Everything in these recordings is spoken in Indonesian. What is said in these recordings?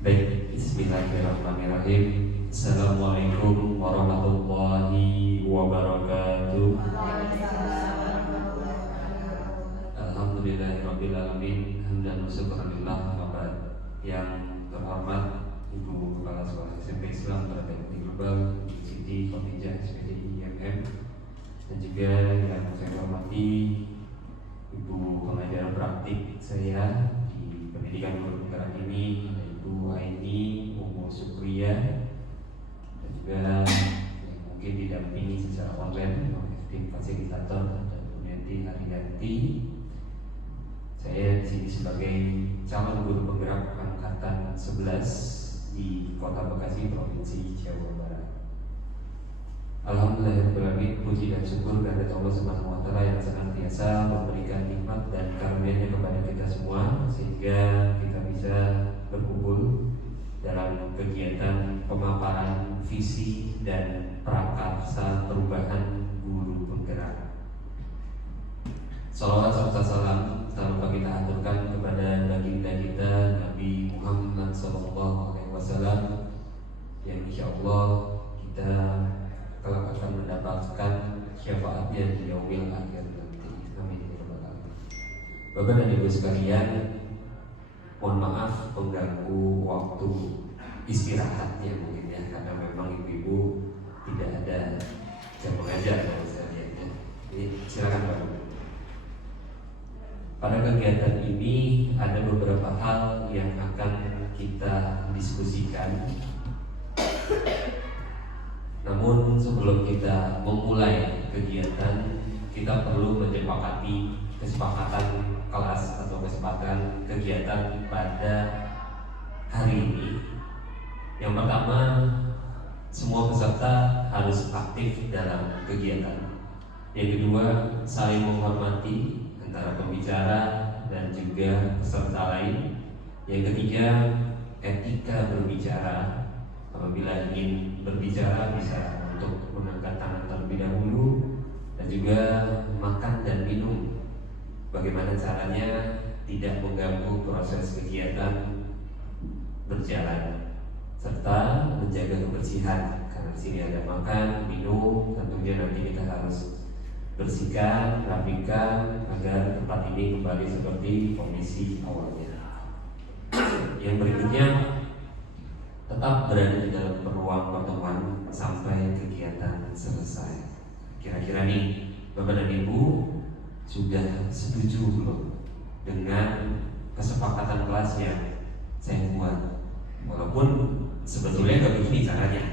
Baik, bismillahirrahmanirrahim. Assalamualaikum warahmatullahi wabarakatuh. Alhamdulillahirrabbilalamin. Hamdan wa syukurillah. Yang terhormat Ibu Kepala Sekolah SMP Islam pada Teknik Global Siti Khadijah SPDI IMM, dan juga yang saya hormati Ibu pengajar praktik saya di pendidikan guru penggerak ini, Ibu Aini Umu Supriya, dan juga yang mungkin didampingi secara online oleh tim fasilitator dan Bu Neti Haryanti. Saya di sini sebagai calon guru penggerak angkatan 11 di Kota Bekasi, Provinsi Jawa Barat. Alhamdulillahirrahmanirrahim, puji dan syukur kehadirat Allah Subhanahu wa Ta'ala yang senantiasa memberikan nikmat dan karunia-Nya kepada kita semua, sehingga kita bisa berkumpul dalam kegiatan pemaparan visi dan prakarsa perubahan guru penggerak. Salawat serta salam tak lupa kita aturkan kepada baginda kita Nabi Muhammad SAW, yang insya Allah kita kelak akan mendapatkan syafaatnya di yaumil akhir nanti. Amin ya rabbal alamin. Bapak dan Ibu sekalian, mohon maaf pengganggu waktu istirahatnya mungkin ya, karena memang ibu-ibu tidak ada jam mengajar kalau saya lihatnya. Jadi silakan Pak. Pada kegiatan ini ada beberapa hal yang akan kita diskusikan. Namun sebelum kita memulai kegiatan, kita perlu menyepakati kesepakatan kelas atau kesepakatan kegiatan pada hari ini. Yang pertama, semua peserta harus aktif dalam kegiatan. Yang kedua, saling menghormati antara pembicara dan juga peserta lain. Yang ketiga, etika berbicara. Apabila ingin berbicara bisa untuk mengangkat tangan terlebih dahulu, dan juga makan dan minum bagaimana caranya tidak mengganggu proses kegiatan berjalan, serta menjaga kebersihan, karena di sini ada makan, minum, tentunya nanti kita harus bersihkan, rapikan agar tempat ini kembali seperti kondisi awalnya. Yang berikutnya, tetap berada di dalam ruang pertemuan sampai kegiatan selesai. Kira-kira nih, Bapak dan Ibu sudah setuju belum dengan kesepakatan kelas yang saya buat? Walaupun sebetulnya nggak begini caranya,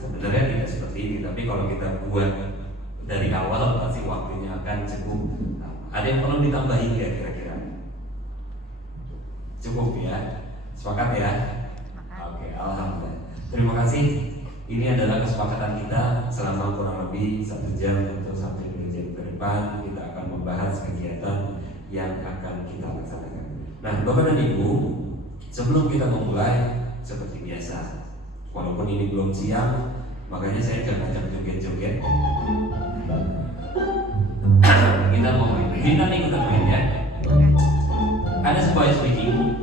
sebenarnya tidak seperti ini, tapi kalau kita buat dari awal pasti waktunya akan cukup. Ada yang perlu ditambahin ya kira-kira? Cukup ya? Sepakat ya? Oke, alhamdulillah. Terima kasih. Ini adalah kesepakatan kita selama kurang lebih 1 jam atau sampai 2 jam ke depan. Kita akan membahas kegiatan yang akan kita laksanakan. Nah, Bapak dan Ibu, sebelum kita memulai seperti biasa, walaupun ini belum siang, makanya saya jangan ngajak joget-joget. Kita mau main. Kita ikutan main ya. Ada sebuah speaking.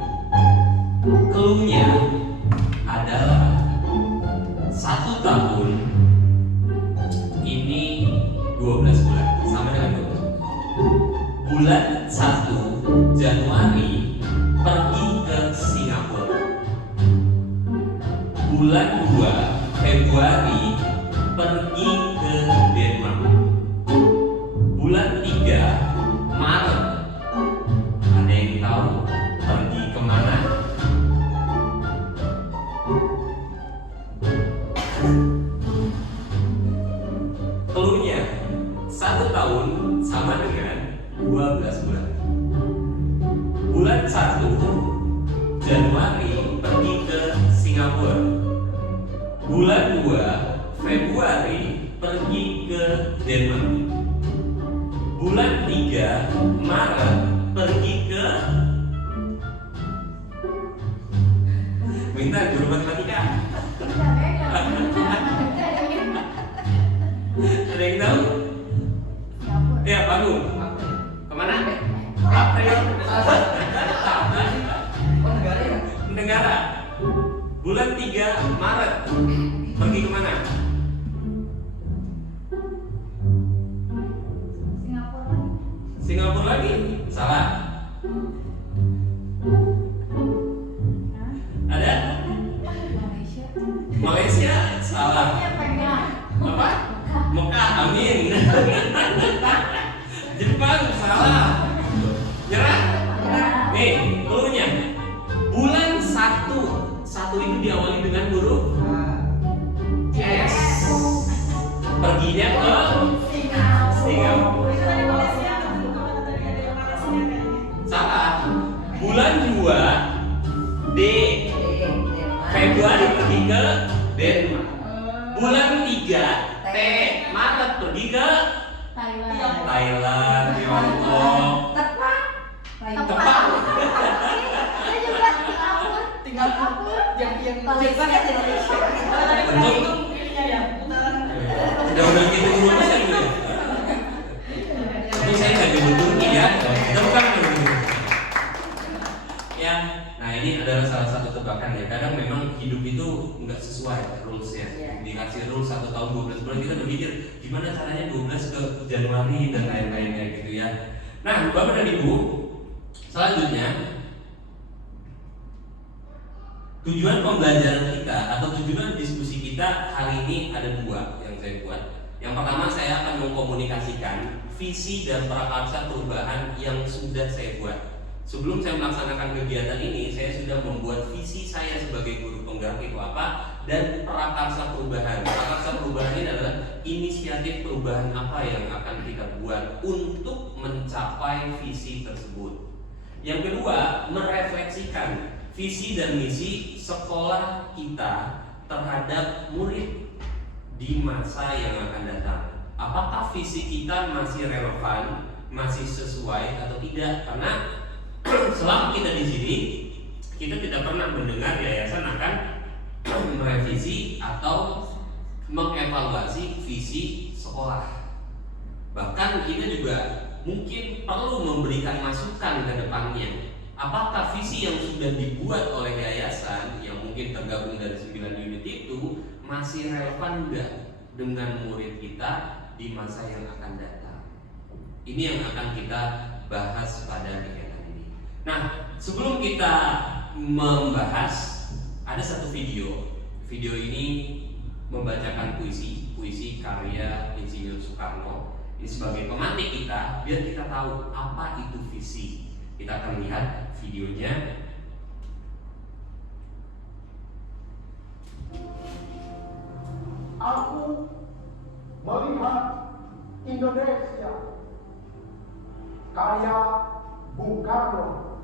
Clue-nya adalah 1 tahun ini 12 bulan, sama dengan 12 bulan. Bulan 1 Januari pergi ke Singapura. Bulan 2 Februari pergi ke Denmark. Bulan 3 Maret, ada yang tahu pergi kemana? Clue-nya 1 tahun sama dengan 12 bulan. Bulan 1 Januari pergi ke Singapura. Bulan 2 Februari pergi ke Denmark. Bulan 3 Maret pergi ke, minta guru matematika. Ada yang tahu? Ya, bangun. Kemana? April. Negara. Bulan 3 Maret pergi kemana? Singapura lagi? Salah. Ada? Malaysia? Salah. Apa? Mekah, amin. Jepang? Salah. Nyerah? Nih, cluenya. Bulan 1 itu diawali dengan huruf S. Perginya ke Singapura. Salah. Bulan 2 D. Februari pergi ke Denmark. Bulan 3 T. Maret pergi ke Thailand, Tiongkok. Tepat. Singapura yang paling banyak di Indonesia. Udah gitu rumus ya gitu. Tapi saya nggak nyebut Turki ya. Kita bukan ya. Nah ini adalah salah satu tebakan ya. Kadang memang hidup itu nggak sesuai rulesnya. Dikasih rules 1 tahun 12 bulan kita berpikir gimana caranya 12 ke Januari dan lain-lainnya gitu ya. Nah Bapak dan Ibu, selanjutnya tujuan pembelajaran kita atau tujuan diskusi kita hari ini ada 2 yang saya buat. Yang pertama saya akan mengkomunikasikan visi dan prakarsa perubahan yang sudah saya buat. Sebelum saya melaksanakan kegiatan ini, saya sudah membuat visi saya sebagai guru penggerak itu apa dan prakarsa perubahan. Prakarsa perubahan ini adalah inisiatif perubahan apa yang akan kita buat untuk mencapai visi tersebut. Yang kedua, merefleksikan visi dan misi sekolah kita terhadap murid di masa yang akan datang. Apakah visi kita masih relevan, masih sesuai atau tidak? Karena selama kita di sini, kita tidak pernah mendengar yayasan akan merevisi atau mengevaluasi visi sekolah. Bahkan kita juga mungkin perlu memberikan masukan ke depannya. Apakah visi yang sudah dibuat oleh yayasan yang mungkin tergabung dari 9 unit itu masih relevan enggak dengan murid kita di masa yang akan datang? Ini yang akan kita bahas pada kegiatan ini. Nah, sebelum kita membahas, ada satu video. Video ini membacakan puisi karya Insinyur Soekarno. Ini sebagai pemantik kita, biar kita tahu apa itu visi. Kita akan lihat videonya. Aku melihat Indonesia karya Bung Karno.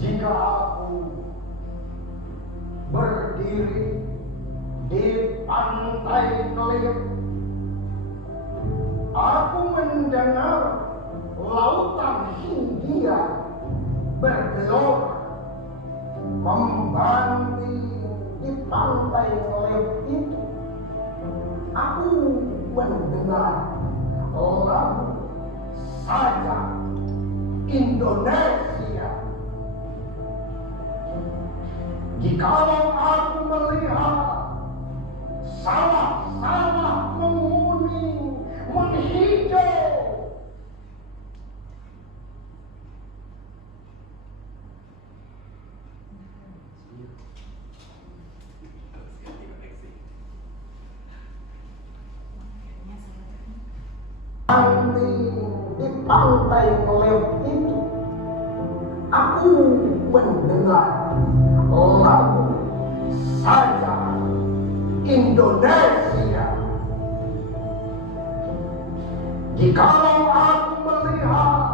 Jika aku berdiri di pantai Kelip, aku mendengar lautan Hindia bergelora. Membanting di pantai Kelip itu, aku mendengar lagu Saja Indonesia. Jikalau aku melihat sawah-sawah menguning, menghijau, di pantai Kelip itu, aku mendengar lagu Saja Indonesia. Jikalau aku melihat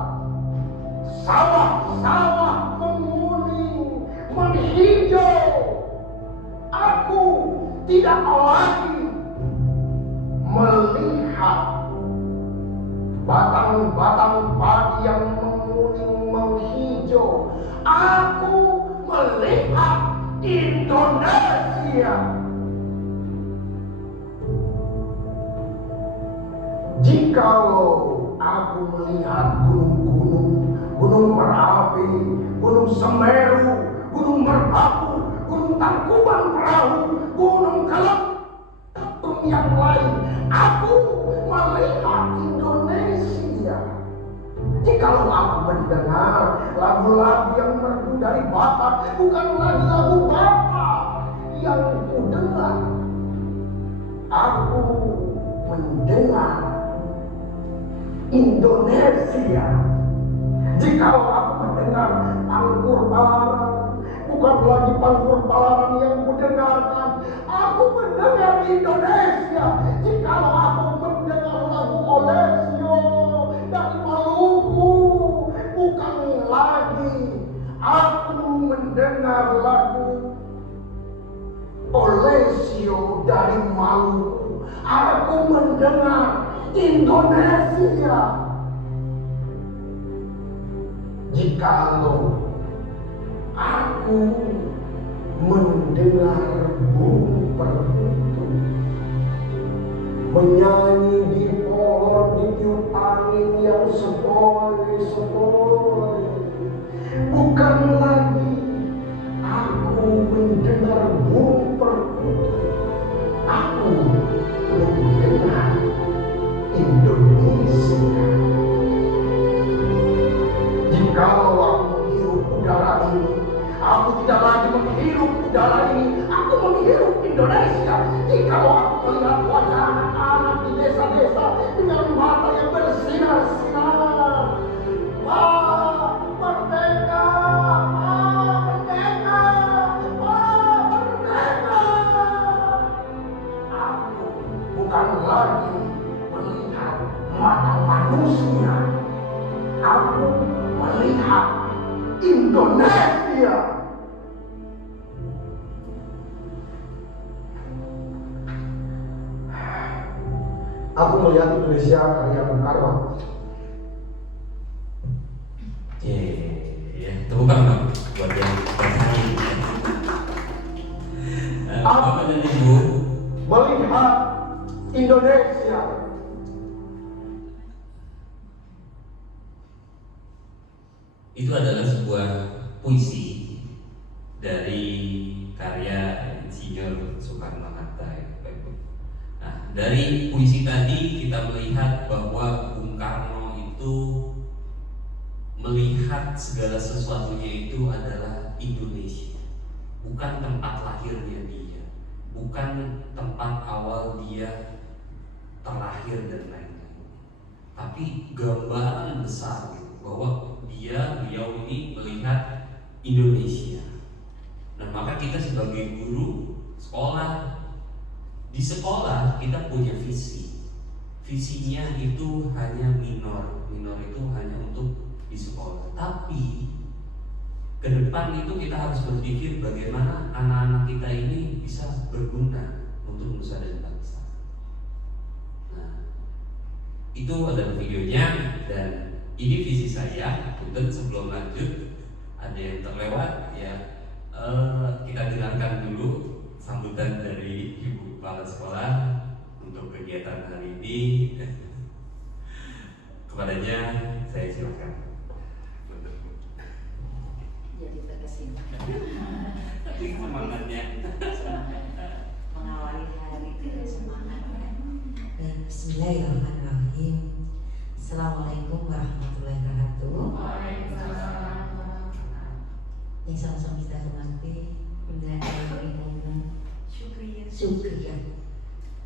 sawah-sawah menguning, menghijau, aku tidak lagi melihat batang-batang padi yang menguning, menghijau. Aku melihat Indonesia. Jikalau aku Semeru, Gunung Merbabu, Gunung Tangkuban Perahu, Gunung Kelep, yang lain. Aku melihat Indonesia. Jikalau aku mendengar lagu-lagu yang merdu dari Batak, bukan lagi lagu Batak yang kudengar. Aku mendengar Indonesia. Jikalau aku mendengar Pangkur Balaran, bukan lagi Pangkur Balaran yang kudengarkan. Aku mendengar Indonesia. Jikalau aku mendengar lagu Olesio dari Maluku, bukan lagi aku mendengar lagu Olesio dari Maluku. Aku mendengar Indonesia. Jikalau aku mendengar burung perkutut menyanyi di pohon ditiup angin yang sepoi-sepoi, bukan lagi aku mendengar burung perkutut, aku mendengar Indonesia. Jikalau aku menghirup udara ini, aku tidak lagi menghirup udara ini, aku menghirup Indonesia. Jikalau aku melihat wajah anak-anak di desa-desa dengan mata yang bersinar-sinar, wah, merdeka, wah, merdeka, wah, merdeka. Aku bukan lagi melihat mata manusia, aku melihat Indonesia. Aku melihat Indonesia karya Bung Karno. Ya, tepuk tangan buat yang bersaing. Bapak dan Ibu, Melihat Indonesia. itu adalah sebuah puisi dari karya Insinyur Soekarno-Hatta. Nah, dari puisi tadi kita melihat bahwa Bung Karno itu melihat segala sesuatunya itu adalah Indonesia, bukan tempat lahirnya dia, bukan tempat awal dia terlahir dan lain-lain, tapi gambaran besar gitu, bahwa beliau ini melihat Indonesia. Nah, maka kita sebagai guru sekolah, di sekolah kita punya visi. Visinya itu hanya minor itu hanya untuk di sekolah. Tapi ke depan itu kita harus berpikir bagaimana anak-anak kita ini bisa berguna untuk nusa dan bangsa. Nah, itu adalah videonya dan ini visi saya. Dan sebelum lanjut, ada yang terlewat ya, kita dengarkan dulu sambutan dari Ibu Kepala Sekolah untuk kegiatan hari ini. Kepadanya saya silakan. Jadi terkesima. Tapi semangatnya Mengawali hari dengan semangatnya. Dan Bismillahirrahmanirrahim. Assalamualaikum warahmatullahi wabarakatuh. Yang sama-sama kita hormati Bunda Ibu Syukriya.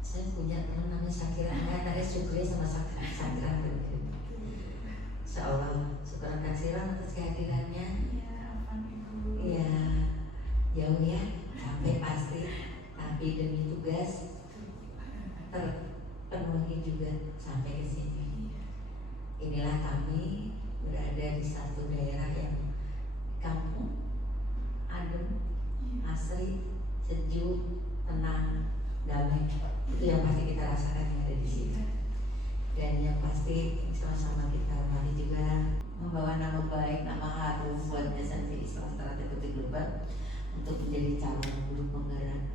Saya punya teman namanya Sakira, antara Syukriya sama Sakira. Insyaallah syukur kasiran atas kehadirannya. Iya, jauh ya, sampai pasti. Tapi demi tugas terpenuhi juga sampai ke sini. Inilah kami berada di satu daerah yang kampung, adem, asri, sejuk, tenang, damai. Itu yang pasti kita rasakan yang ada di sini. Dan yang pasti sama-sama kita hormati juga membawa nama baik, nama harum buat SNP Islam Strategi Global untuk menjadi calon guru penggerak.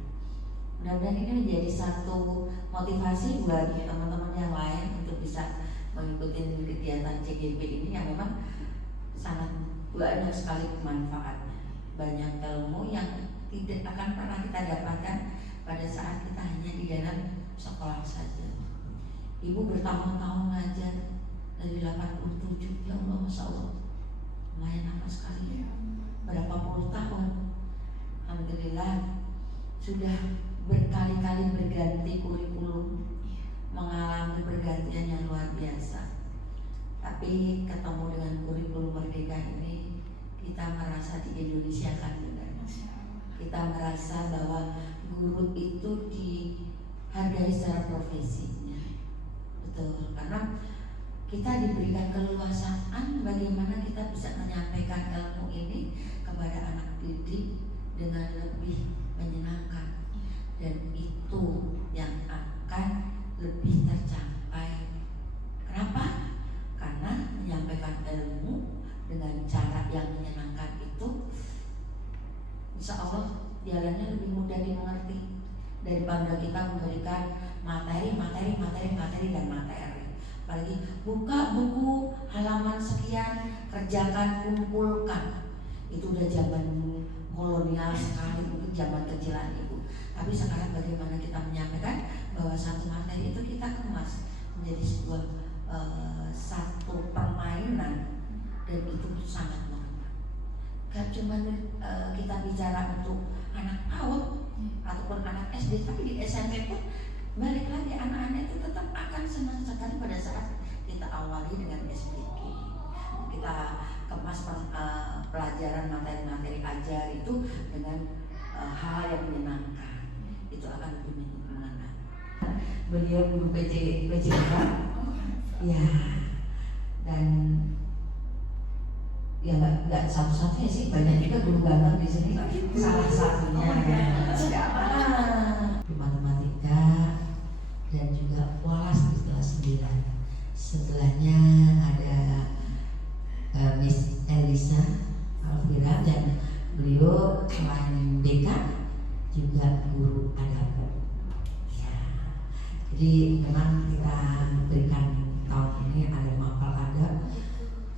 Mudah-mudahan ini menjadi satu motivasi buat teman-teman yang lain untuk bisa mengikuti kegiatan CGP ini yang memang sangat banyak sekali manfaatnya. Banyak ilmu yang tidak akan pernah kita dapatkan pada saat kita hanya di dalam sekolah saja. Ibu bertahun-tahun ngajar dari 87, ya Allah, Masya Allah, lumayan lama sekali, berapa puluh tahun. Alhamdulillah sudah berkali-kali berganti kurikulum, mengalami pergantian yang luar biasa. Tapi ketemu dengan kurikulum Merdeka ini, kita merasa di Indonesia kan benar. Kita merasa bahwa guru itu dihargai secara profesinya, betul. Karena kita diberikan keleluasaan bagaimana kita bisa menyampaikan ilmu ini kepada anak didik dengan lebih menyenangkan, dan itu yang akan lebih tercapai. Kenapa? Karena menyampaikan ilmu dengan cara yang menyenangkan itu, insya Allah jalannya lebih mudah dimengerti daripada kita memberikan materi. Apalagi buka buku halaman sekian, kerjakan, kumpulkan. Itu udah zaman kolonial sekali, mungkin zaman kecilan ibu. Tapi sekarang bagaimana kita menyampaikan bahwa satu materi itu kita kemas menjadi sebuah satu permainan, dan itu sangat normal. Gak cuma kita bicara untuk anak PAUD ataupun anak SD, tapi di SMP pun balik lagi, anak-anak itu tetap akan senang sekali pada saat kita awali dengan SPG. Kita kemas pelajaran materi-materi ajar itu dengan hal yang menyenangkan, itu akan lebih menyenangkan. Beliau guru PJK, ya, dan ya nggak satu-satunya sih, banyak juga guru ganteng di sini. Salah satunya di matematika dan juga walas di kelas 9. Sebelahnya ada Miss Elisa Alvira, dan beliau selain BK juga guru adab. Ya, jadi memang kita berikan tahun ini ada mapel adab.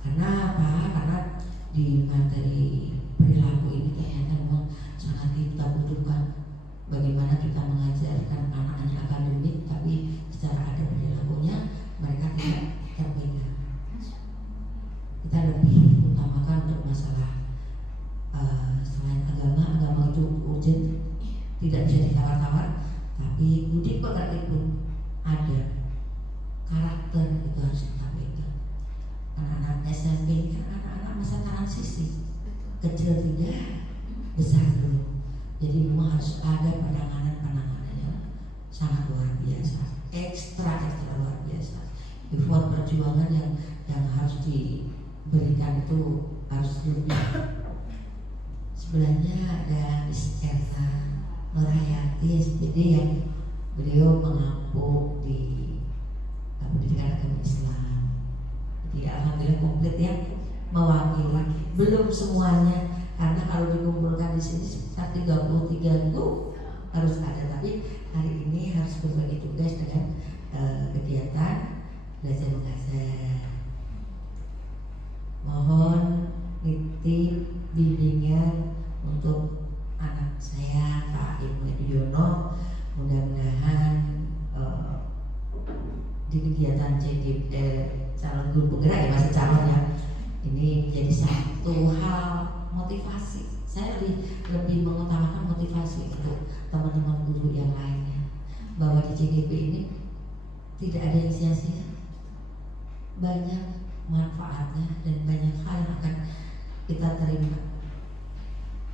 Karena apa? Karena di materi perilaku ini ternyata memang sangat kita butuhkan. Bagaimana kita mengajarkan anak-anak akademik, tapi secara ada perilakunya mereka tidak terbeda. Kita lebih utamakan untuk masalah selain agama itu urgent, tidak bisa ditawar-tawar, tapi budi pekerti pun ada, karakter itu harus kita pegang. Anak-anak SMP ini kan anak-anak masa transisi, kecil tidak, besar dulu. Jadi memang harus ada penanganan yang sangat luar biasa, ekstra luar biasa. Effort perjuangan yang harus diberikan itu harus lebih. Sebelahnya ada Miss Erna Nurhayati SPD yang beliau mengampu di pendidikan agama Islam. Jadi alhamdulillah komplit ya, mewakili. Belum semuanya, karena kalau dikumpulkan di sini sekitar 33 guru harus ada, tapi hari ini harus berbagi tugas dengan kegiatan belajar mengajar. Mohon nitip bimbingan untuk anak saya Pak Ibu Ediono, mudah-mudahan di kegiatan CDP calon guru penggerak, ya masih calon ya, ini jadi satu hal motivasi. Saya lebih mengutamakan motivasi untuk teman-teman guru yang lainnya, bahwa di CDP ini tidak ada yang sia-sia, banyak manfaatnya dan banyak hal yang akan kita terima.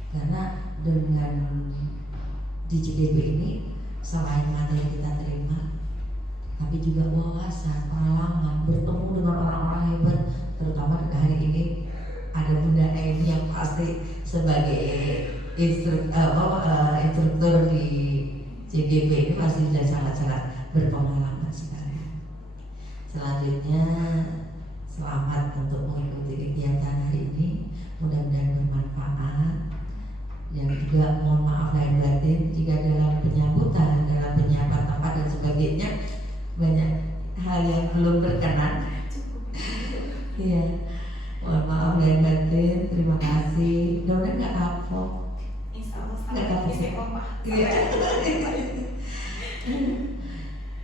Karena dengan di CDP ini selain materi kita terima, tapi juga wawasan, pengalaman, bertemu dengan orang-orang hebat. Terutama hari ini ada Bunda Eni yang pasti sebagai instruktur di CDP ini pasti sudah sangat-sangat berpengalaman sekali. Selanjutnya, selamat untuk mengikuti kegiatan hari ini, mudah-mudahan bermanfaat. Yang juga mohon maaf lahir batin jika dalam penyambutan, dalam penyiapan tempat dan sebagainya banyak hal yang belum berkenan. Iya, Mohon maaf lahir batin, terima kasih. Mudah-mudahan nggak kapok. Insya Allah Nggak kapok. istiqomah. Iya.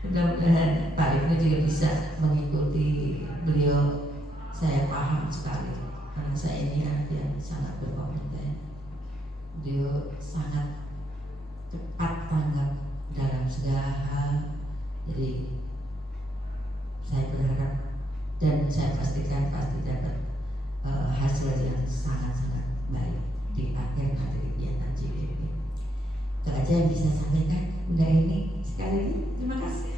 Mudah-mudahan Pak Ibnu juga bisa mengikuti beliau. Saya paham sekali karena saya ini anak yang sangat berkompeten. Beliau sangat cepat tanggap dalam segala hal. Jadi saya berharap dan saya pastikan pasti dapat hasil yang sangat-sangat baik di akhir dari kegiatan JDP. Itu aja yang bisa saya sampaikan Bunda ini. Sekali lagi terima kasih.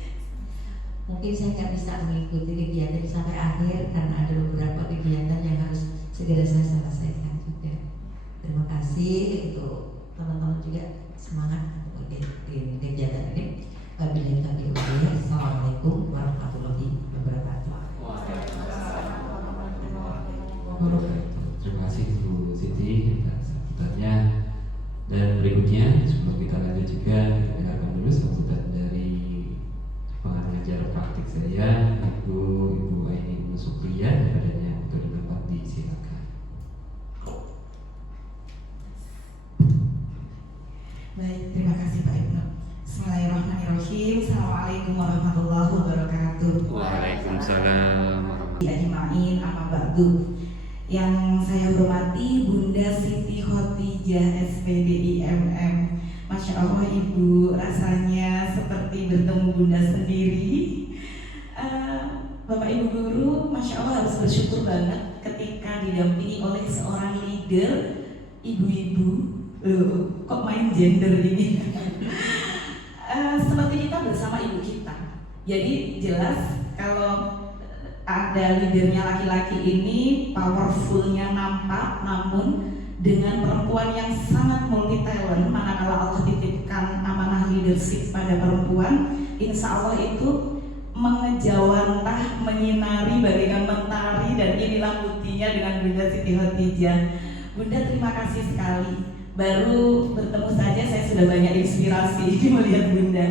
Mungkin saya nggak bisa mengikuti kegiatan sampai akhir karena ada beberapa kegiatan yang harus segera saya selesaikan juga. Terima kasih untuk teman-teman juga, semangat untuk kegiatan ini. Wabillahi taufiq wal hidayah. Assalamualaikum warahmatullahi wabarakatuh. Terima kasih Bu Siti atas sambutannya. Dan berikutnya sebelum kita lanjut juga kita dengarkan dulu sambutan dari pengajar praktik saya, Ibu Aini Supriya, kepadanya untuk dapat disilakan. Baik, terima kasih Pak Ibnu. Bismillahirrahmanirrahim. Assalamualaikum warahmatullahi wabarakatuh. Waalaikumsalam. Ajmain amma ba'du. Yang saya hormati Bunda Siti Khotijah SPD IMM. Masya Allah Ibu, rasanya seperti bertemu Bunda sendiri. Bapak Ibu guru, Masya Allah harus bersyukur banget ketika didampingi oleh seorang leader ibu-ibu. Kok main gender ini? Seperti kita bersama ibu kita. Jadi jelas kalau ada leadernya laki-laki ini powerfulnya nampak, namun dengan perempuan yang sangat multi talent, manakala Allah titipkan amanah leadership pada perempuan, insya Allah itu mengejawantah, menyinari bagaikan mentari, dan inilah buktinya dengan Bunda Siti Khotijah. Bunda terima kasih sekali. Baru bertemu saja saya sudah banyak inspirasi melihat Bunda.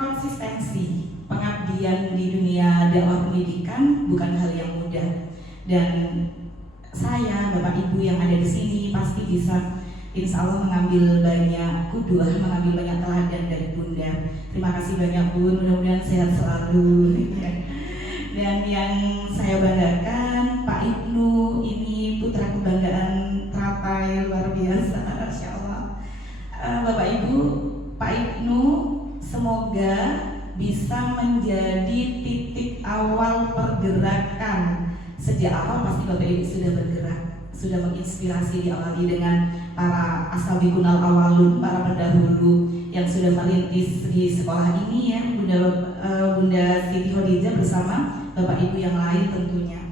Konsistensi pengabdian di dunia dakwah pendidikan bukan hal yang mudah, dan saya, Bapak Ibu yang ada di sini pasti bisa insya Allah mengambil banyak kuduah, mengambil banyak teladan dari Bunda. Terima kasih banyak Bun, mudah-mudahan sehat selalu. Dan yang saya banggakan Pak Ibnu ini putra kebanggaan teratai luar biasa, Masya Allah. Bapak Ibu, Pak Ibnu semoga bisa menjadi titik awal pergerakan. Sejak awal pasti Bapak Ibu sudah bergerak, sudah menginspirasi, diawali dengan para asabiqunal awalun, para pendahulu yang sudah merintis di sekolah ini ya, Bunda Siti Khotijah bersama Bapak Ibu yang lain tentunya.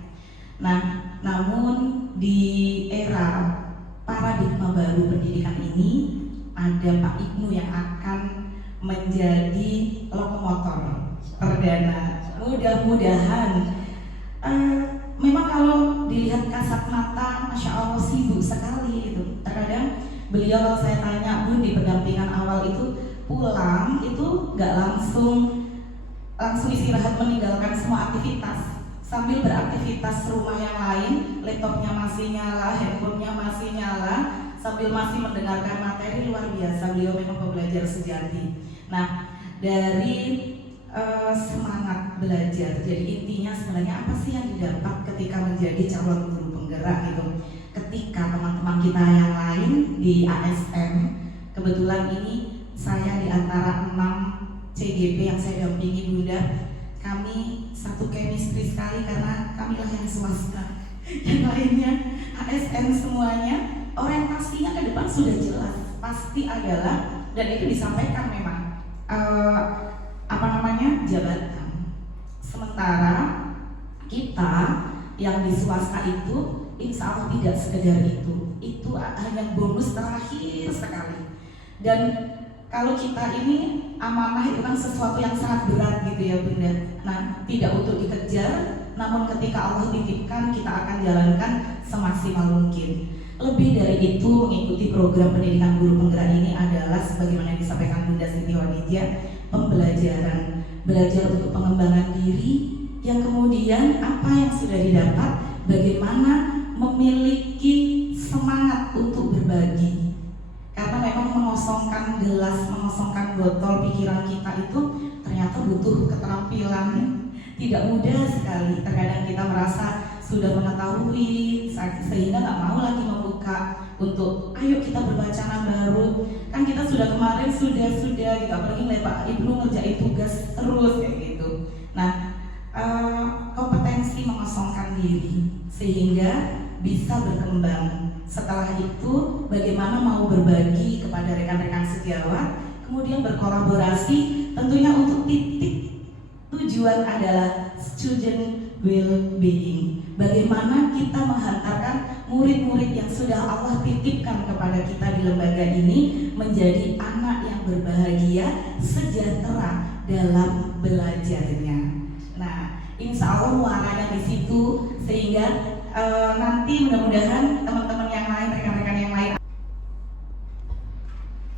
Nah, namun di era paradigma baru pendidikan ini ada Pak Ibnu yang akan menjadi lokomotor perdana. Mudah-mudahan. Memang kalau dilihat kasat mata, Masya Allah sibuk sekali itu. Terkadang beliau kalau saya tanya, Bun, di pendampingan awal itu pulang itu nggak langsung istirahat, meninggalkan semua aktivitas sambil beraktivitas rumah yang lain, laptopnya masih nyala, handphonenya masih nyala, sambil masih mendengarkan materi. Luar biasa, beliau memang pembelajar sejati. Nah, dari semangat belajar, jadi intinya sebenarnya apa sih yang didapat ketika menjadi calon guru penggerak gitu. Ketika teman-teman kita yang lain di ASN, kebetulan ini saya di antara 6 CGP yang saya dampingi Bunda, kami satu chemistry sekali karena kamilah yang swasta. Yang lainnya ASN semuanya, orientasinya ke depan sudah jelas, pasti adalah, dan itu disampaikan memang jabatan. Sementara kita yang di swasta itu insya Allah tidak sekedar itu hanya bonus terakhir sekali. Dan kalau kita ini amanah itu kan sesuatu yang sangat berat gitu ya Bunda. Nah, tidak untuk dikejar, namun ketika Allah titipkan kita akan jalankan semaksimal mungkin. Lebih dari itu, mengikuti program pendidikan guru penggerak ini adalah sebagaimana yang disampaikan Bunda Siti Khotijah, pembelajaran, belajar untuk pengembangan diri, yang kemudian apa yang sudah didapat bagaimana memiliki semangat untuk berbagi. Karena memang mengosongkan gelas, mengosongkan botol pikiran kita itu ternyata butuh keterampilan. Tidak mudah sekali. Terkadang kita merasa sudah mengetahui sehingga nggak mau lagi membuka untuk ayo kita berbacaan baru. Kan kita sudah kemarin sudah kita apalagi melihat Pak Ibnu ngerjain tugas terus kayak gitu. Nah, kompetensi mengosongkan diri sehingga bisa berkembang. Setelah itu bagaimana mau berbagi kepada rekan-rekan sejawat, kemudian berkolaborasi tentunya untuk titik tujuan adalah student well-being. Bagaimana kita menghantarkan murid-murid yang sudah Allah titipkan kepada kita di lembaga ini menjadi anak yang berbahagia, sejahtera dalam belajarnya. Nah, insya Allah muaranya di situ sehingga nanti mudah-mudahan teman-teman yang lain, rekan-rekan yang lain.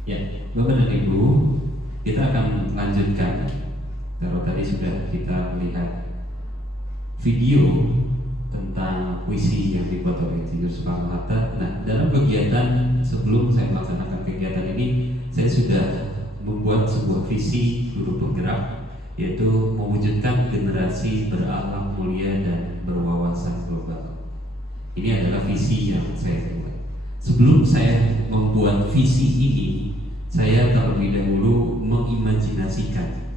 Ya, Bapak dan Ibu, kita akan lanjutkan. Kalau tadi sudah kita melihat video tentang puisi yang dibuat oleh Insinyur Soekarno-Hatta. Nah, dalam kegiatan sebelum saya melaksanakan kegiatan ini, saya sudah membuat sebuah visi guru penggerak, yaitu mewujudkan generasi berakhlak mulia dan berwawasan global. Ini adalah visi yang saya buat. Sebelum saya membuat visi ini, saya terlebih dahulu mengimajinasikan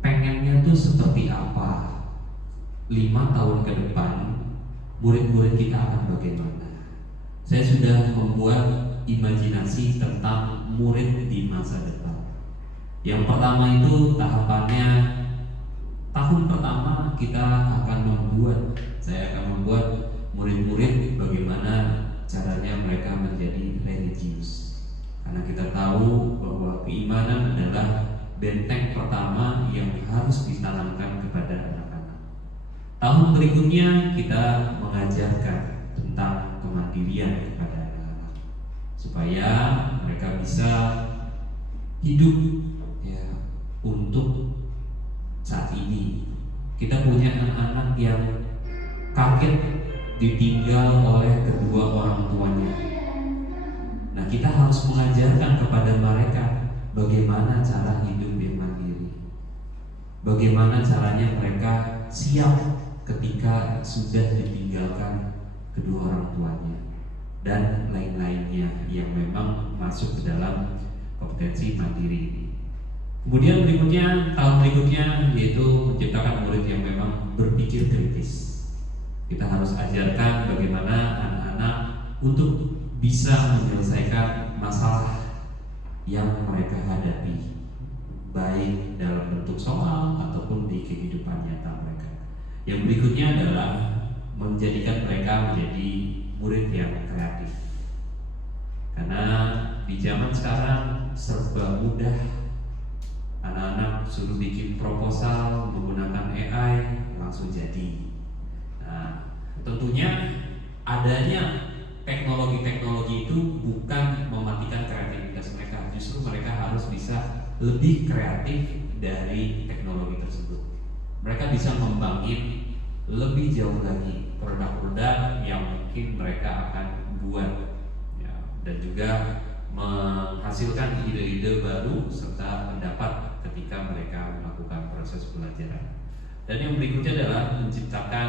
pengennya tuh seperti apa 5 tahun ke depan, murid-murid kita akan bagaimana. Saya sudah membuat imajinasi tentang murid di masa depan. Yang pertama itu tahapannya, tahun pertama kita saya akan membuat murid-murid bagaimana caranya mereka menjadi religius. Karena kita tahu bahwa keimanan adalah benteng pertama yang harus ditanamkan kepada anak-anak. Tahun berikutnya kita mengajarkan tentang kemandirian kepada anak-anak supaya mereka bisa hidup ya untuk saat ini. Kita punya anak-anak yang kaget ditinggal oleh kedua orang tuanya. Nah, kita harus mengajarkan kepada mereka bagaimana cara hidup yang mandiri, bagaimana caranya mereka siap ketika sudah ditinggalkan kedua orang tuanya, dan lain-lainnya yang memang masuk ke dalam kompetensi mandiri ini. Kemudian berikutnya, tahun berikutnya yaitu menciptakan murid yang memang berpikir kritis. Kita harus ajarkan bagaimana anak-anak untuk bisa menyelesaikan masalah yang mereka hadapi, baik dalam bentuk soal ataupun di kehidupan nyata mereka. Yang berikutnya adalah menjadikan mereka menjadi murid yang kreatif. Karena di zaman sekarang serba mudah, anak-anak suruh bikin proposal menggunakan AI langsung jadi. Nah, tentunya adanya teknologi-teknologi itu bukan mematikan kreativitas mereka, justru mereka harus bisa lebih kreatif dari teknologi tersebut. Mereka bisa membangun lebih jauh lagi produk-produk yang mungkin mereka akan buat ya, dan juga menghasilkan ide-ide baru serta pendapat ketika mereka melakukan proses pelajaran. Dan yang berikutnya adalah menciptakan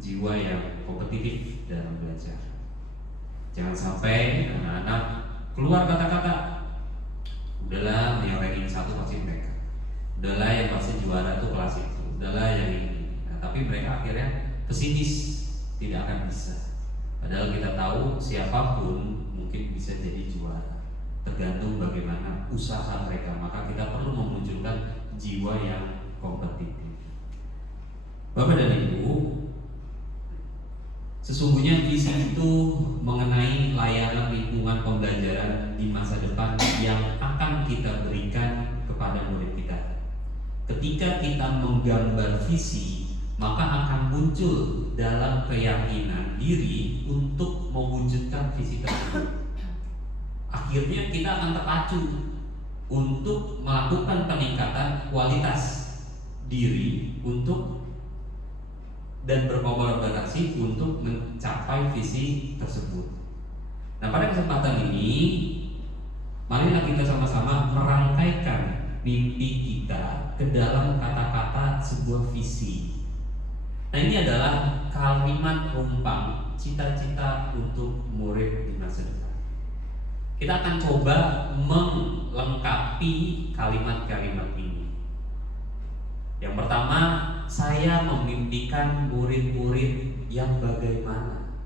jiwa yang kompetitif dalam belajar. Jangan sampai anak-anak keluar kata-kata, udahlah yang ranking 1 pasti mereka, udahlah yang pasti juara tuh kelas itu, udahlah yang ini. Nah, tapi mereka akhirnya pesimis, tidak akan bisa. Padahal kita tahu siapapun mungkin bisa jadi juara, tergantung bagaimana usaha mereka. Maka kita perlu memunculkan jiwa yang kompetitif. Bapak dan Ibu, sesungguhnya visi itu mengenai layanan lingkungan pembelajaran di masa depan yang akan kita berikan kepada murid kita. Ketika kita menggambar visi, maka akan muncul dalam keyakinan diri untuk mewujudkan visi tersebut. Akhirnya kita akan terpacu untuk melakukan peningkatan kualitas diri untuk dan berkolaborasi untuk mencapai visi tersebut. Nah, pada kesempatan ini, marilah kita sama-sama merangkaikan mimpi kita ke dalam kata-kata sebuah visi. Nah, ini adalah kalimat rumpang cita-cita untuk murid di masa depan. Kita akan coba melengkapi kalimat-kalimat ini. Yang pertama, saya memimpikan murid-murid yang bagaimana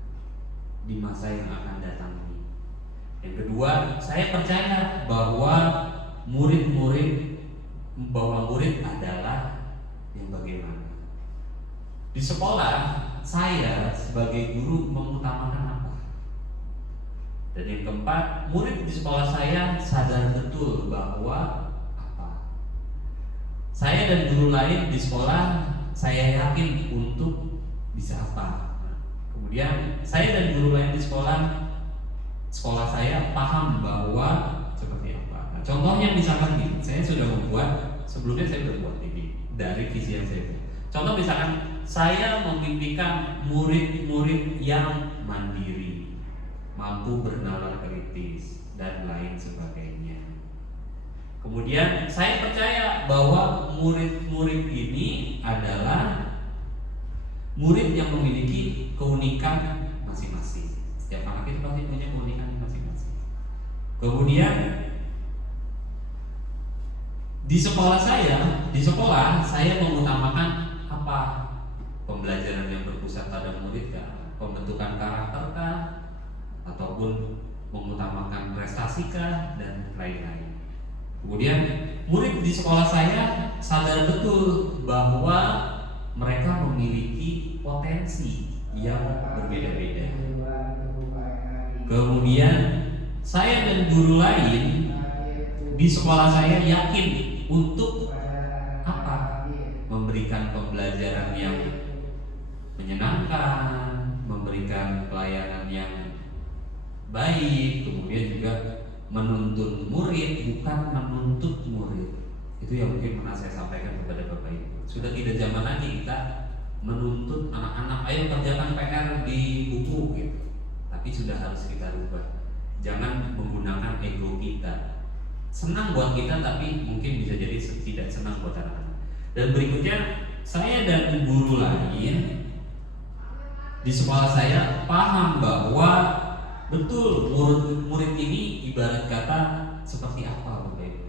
di masa yang akan datang ini. Yang kedua, saya percaya bahwa murid adalah yang bagaimana. Di sekolah, saya sebagai guru mengutamakan apa? Dan yang keempat, murid di sekolah saya sadar betul bahwa apa? Saya dan guru lain di sekolah, saya yakin untuk bisa apa? Kemudian saya dan guru lain di sekolah saya paham bahwa seperti apa. Nah, contohnya misalkan nih, saya sudah membuat, sebelumnya saya sudah buat ini dari visi yang saya buat. Contoh misalkan saya memimpikan murid-murid yang mandiri, mampu bernalar kritis dan lain sebagainya. Kemudian saya percaya bahwa murid-murid ini adalah murid yang memiliki keunikan masing-masing. Setiap anak itu pasti punya keunikan masing-masing. Kemudian di sekolah saya mengutamakan apa? Pembelajaran yang berpusat pada murid kah? Pembentukan karakter kah? Ataupun mengutamakan prestasi kah? Dan lain-lain. Kemudian murid di sekolah saya sadar betul bahwa mereka memiliki potensi yang berbeda-beda. Kemudian saya dan guru lain di sekolah saya yakin untuk apa? Memberikan pembelajaran yang menyenangkan, memberikan pelayanan yang baik, kemudian juga menuntun murid, bukan menuntut murid. Itu yang mungkin pernah saya sampaikan kepada Bapak Ibu. Sudah tidak zaman lagi kita menuntut anak-anak, ayo kerjakan PR di buku gitu. Tapi sudah harus kita rubah. Jangan menggunakan ego kita. Senang buat kita, tapi mungkin bisa jadi tidak senang buat anak-anak. Dan berikutnya, saya dan guru lain di sekolah saya paham bahwa betul murid ini ibarat kata seperti apa Bapak Ibu?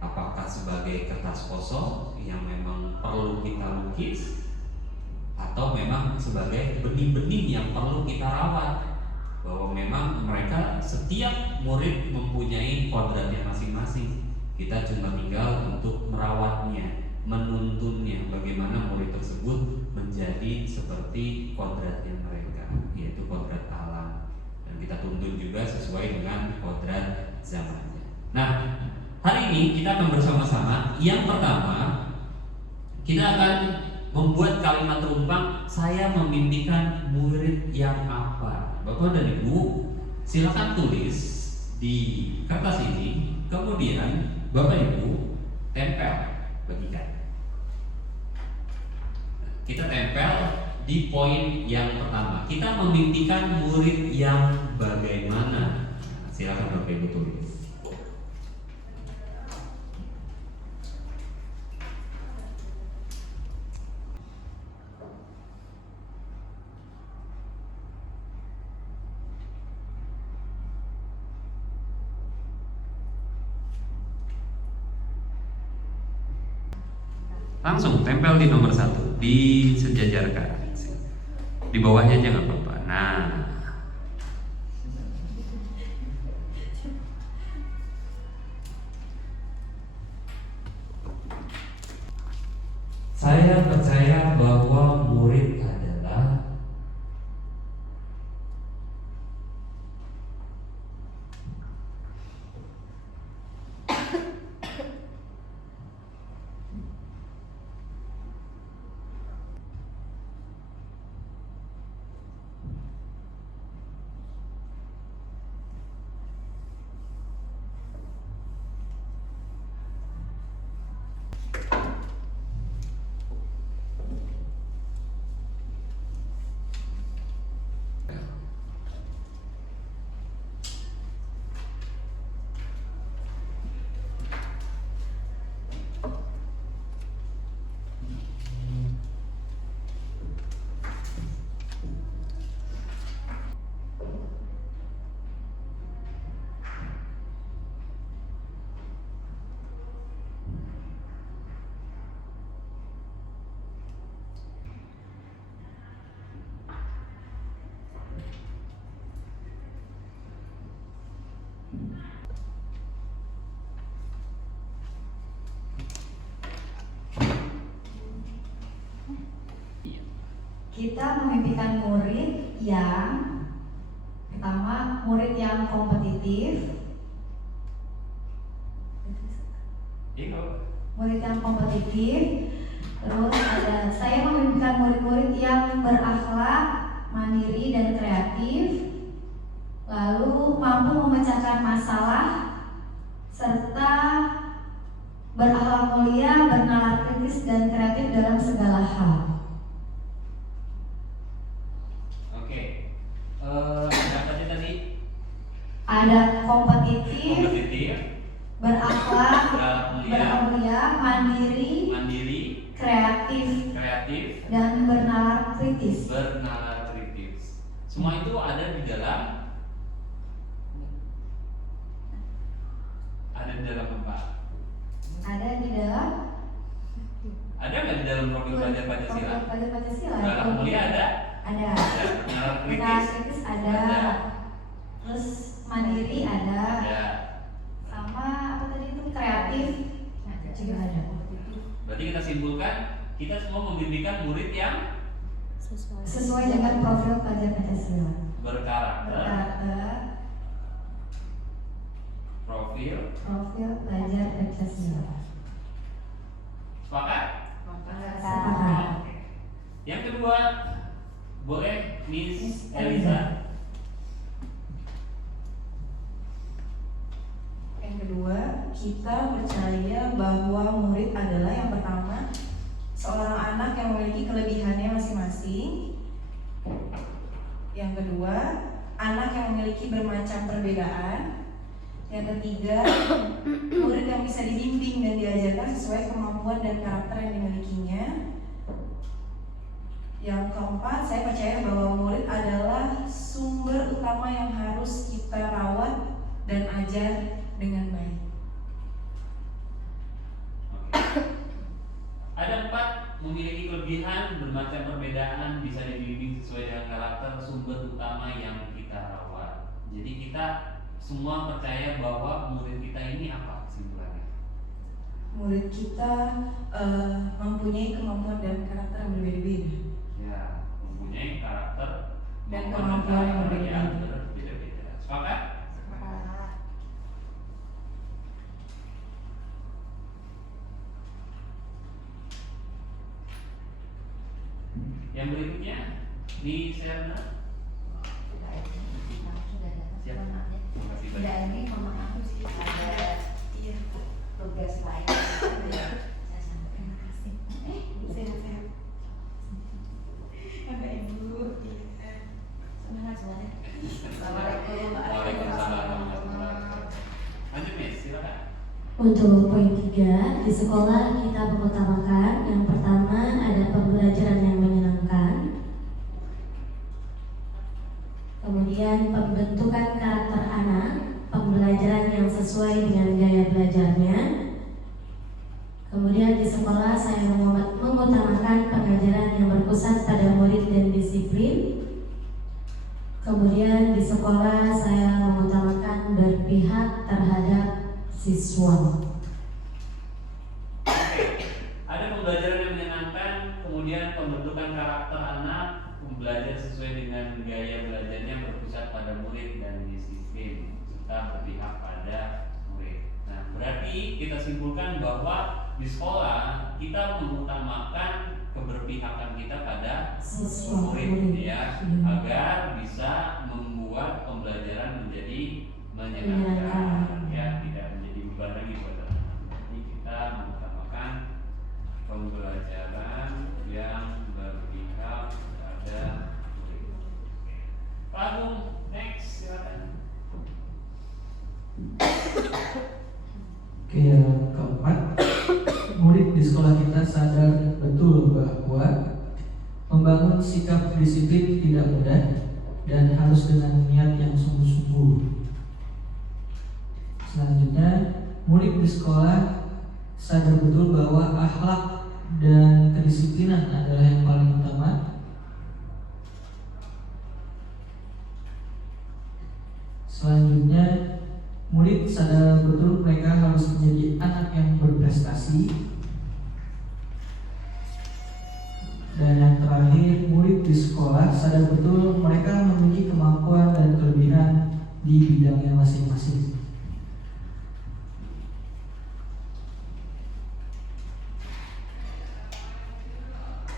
Apakah sebagai kertas kosong yang memang perlu kita lukis, atau memang sebagai benih-benih yang perlu kita rawat? Bahwa memang mereka setiap murid mempunyai kodratnya masing-masing. Kita cuma tinggal untuk merawatnya, menuntunnya, bagaimana murid tersebut menjadi seperti kodratnya mereka, yaitu kodrat alam. Dan kita tuntun juga sesuai dengan kodrat zamannya. Nah, hari ini kita akan bersama-sama. Yang pertama, kita akan membuat kalimat rumpang. Saya memimpikan murid yang apa? Bapak dan Ibu, silakan tulis di kertas ini. Kemudian Bapak Ibu tempel, bagikan. Kita tempel di poin yang pertama. Kita memimpikan murid yang bagaimana? Silakan Bapak Ibu tulis. Langsung tempel di nomor 1, disejajarkan. Di bawahnya aja nggak apa-apa. Nah, saya percaya bahwa murid adalah kita memimpikan murid yang pertama, murid yang kompetitif. Murid yang kompetitif. Terus saya memimpikan murid-murid yang berakhlak, mandiri dan kreatif, lalu mampu memecahkan masalah, serta berakhlak mulia, bernalar kritis dan kreatif dalam segala hal. Oke. Ada apa aja tadi? Ada kompetitif, berakhlak, mulia, mandiri, kreatif, dan bernalar kritis. Semua itu ada di dalam apa? Ada di dalam Ada nggak di dalam profil pelajar Pancasila? Pelajar Pancasila. Berakhlak mulia ada. Ada. Bernalar Bernalar kritis kritis ada. Terus mandiri ada. ada. Sama apa tadi itu kreatif juga ada. Berarti kita simpulkan kita semua membimbingkan murid yang Sesuai dengan profil pelajar Pancasila. berkarakter, profil. Pelajar Pancasila. Sepakat? Sepakat. Yang kedua, boleh Miss Eliza. Yang kedua, kita percaya bahwa murid adalah yang pertama seorang anak yang memiliki kelebihannya masing-masing. Yang kedua, anak yang memiliki bermacam perbedaan. Yang ketiga, murid yang bisa dibimbing dan diajarkan sesuai kemampuan dan karakter yang dimilikinya. Yang keempat, saya percaya bahwa murid adalah sumber utama yang harus kita rawat dan ajar dengan baik. Ada 4, memiliki kelebihan, bermacam perbedaan, bisa dibimbing sesuai dengan karakter, sumber utama yang kita rawat. Jadi kita semua percaya bahwa murid kita ini apa kesimpulannya? Murid kita mempunyai kemampuan dan karakter yang berbeda-beda. Ya, mempunyai karakter Dan kemampuan yang berbeda-beda. berbeda-beda. Sepakat? Yang berikutnya di Serna. Siap. Terima kasih Tidak banyak. ini mohon maaf ada tugas lain. Saya sampaikan. Terima kasih. Sehat-sehat. Ada ibu. Semangat semuanya. Assalamualaikum. Waalaikumsalam warahmatullahi wabarakatuh. Lanjut Miss, silakan. Untuk poin 3, di sekolah kita mengutamakan yang pertama ada pembelajaran yang menyenangkan, kemudian pembentukan karakter anak, pembelajaran yang sesuai dengan gaya belajarnya. Kemudian di sekolah saya mengutamakan pengajaran yang berpusat pada murid dan disiplin. Kemudian di sekolah saya mengutamakan berpihak terhadap siswa. Ada pembelajaran yang menyenangkan, kemudian pembentukan karakter anak, belajar sesuai dengan gaya belajarnya berpusat pada murid dan disiplin, serta berpihak pada murid. Nah, berarti kita simpulkan bahwa di sekolah kita mengutamakan keberpihakan kita pada Siswa, murid ya, agar bisa membuat pembelajaran menjadi menyenangkan ya, tidak menjadi beban lagi buat anak-anak. Jadi kita mengutamakan pembelajaran yang berpihak pada murid. Pak Agung, next silakan. Oke, yang keempat, murid di sekolah kita sadar betul bahwa membangun sikap disiplin tidak mudah dan harus dengan niat yang sungguh-sungguh. Selanjutnya, murid di sekolah sadar betul bahwa akhlak dan kedisiplinan adalah yang paling utama. Selanjutnya, murid sadar betul mereka harus menjadi anak yang berprestasi. Dan yang terakhir, murid di sadar betul mereka memiliki kemampuan dan kelebihan di bidangnya masing-masing.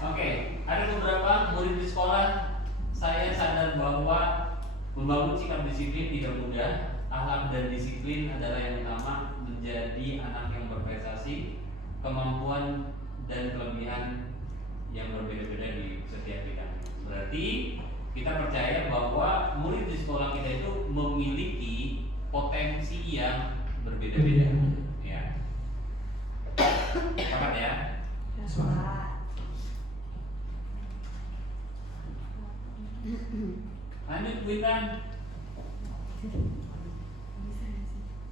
Oke, ada beberapa murid di sekolah. Saya sadar bahwa membangun sikap disiplin tidak mudah. Akhlak dan disiplin adalah yang utama menjadi anak yang berprestasi, kemampuan dan kelebihan yang berbeda-beda di setiap bidang. Berarti kita percaya bahwa murid di sekolah kita itu memiliki potensi yang berbeda-beda. Ya. Sepakat ya? Lanjut Bu Intan.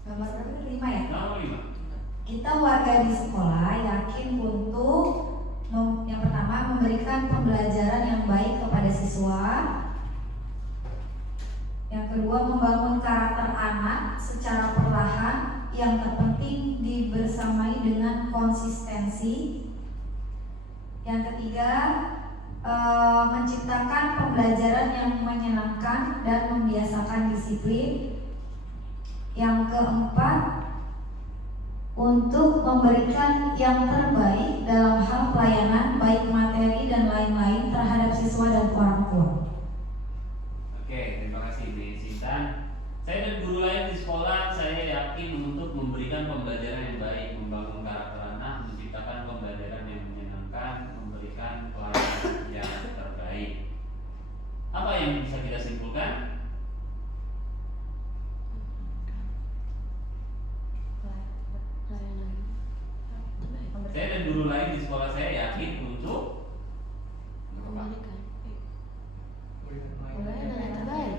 Nomor 5 ya? Nomor 5. Kita warga di sekolah yakin untuk yang pertama memberikan pembelajaran yang baik kepada siswa. Yang kedua membangun karakter anak secara perlahan. Yang terpenting dibersamai dengan konsistensi. Yang ketiga menciptakan pembelajaran yang menyenangkan dan membiasakan disiplin. Yang keempat, untuk memberikan yang terbaik dalam hal pelayanan baik materi dan lain-lain terhadap siswa dan orang tua. Oke, terima kasih Bu Sintan. Saya dan guru lain di sekolah, saya yakin untuk memberikan pembelajaran yang baik, membangun karakter anak, menciptakan pembelajaran yang menyenangkan, memberikan pelayanan yang terbaik. Apa yang bisa kita simpulkan? Saya dan guru lain di sekolah saya yakin untuk Pelayanan yang terbaik.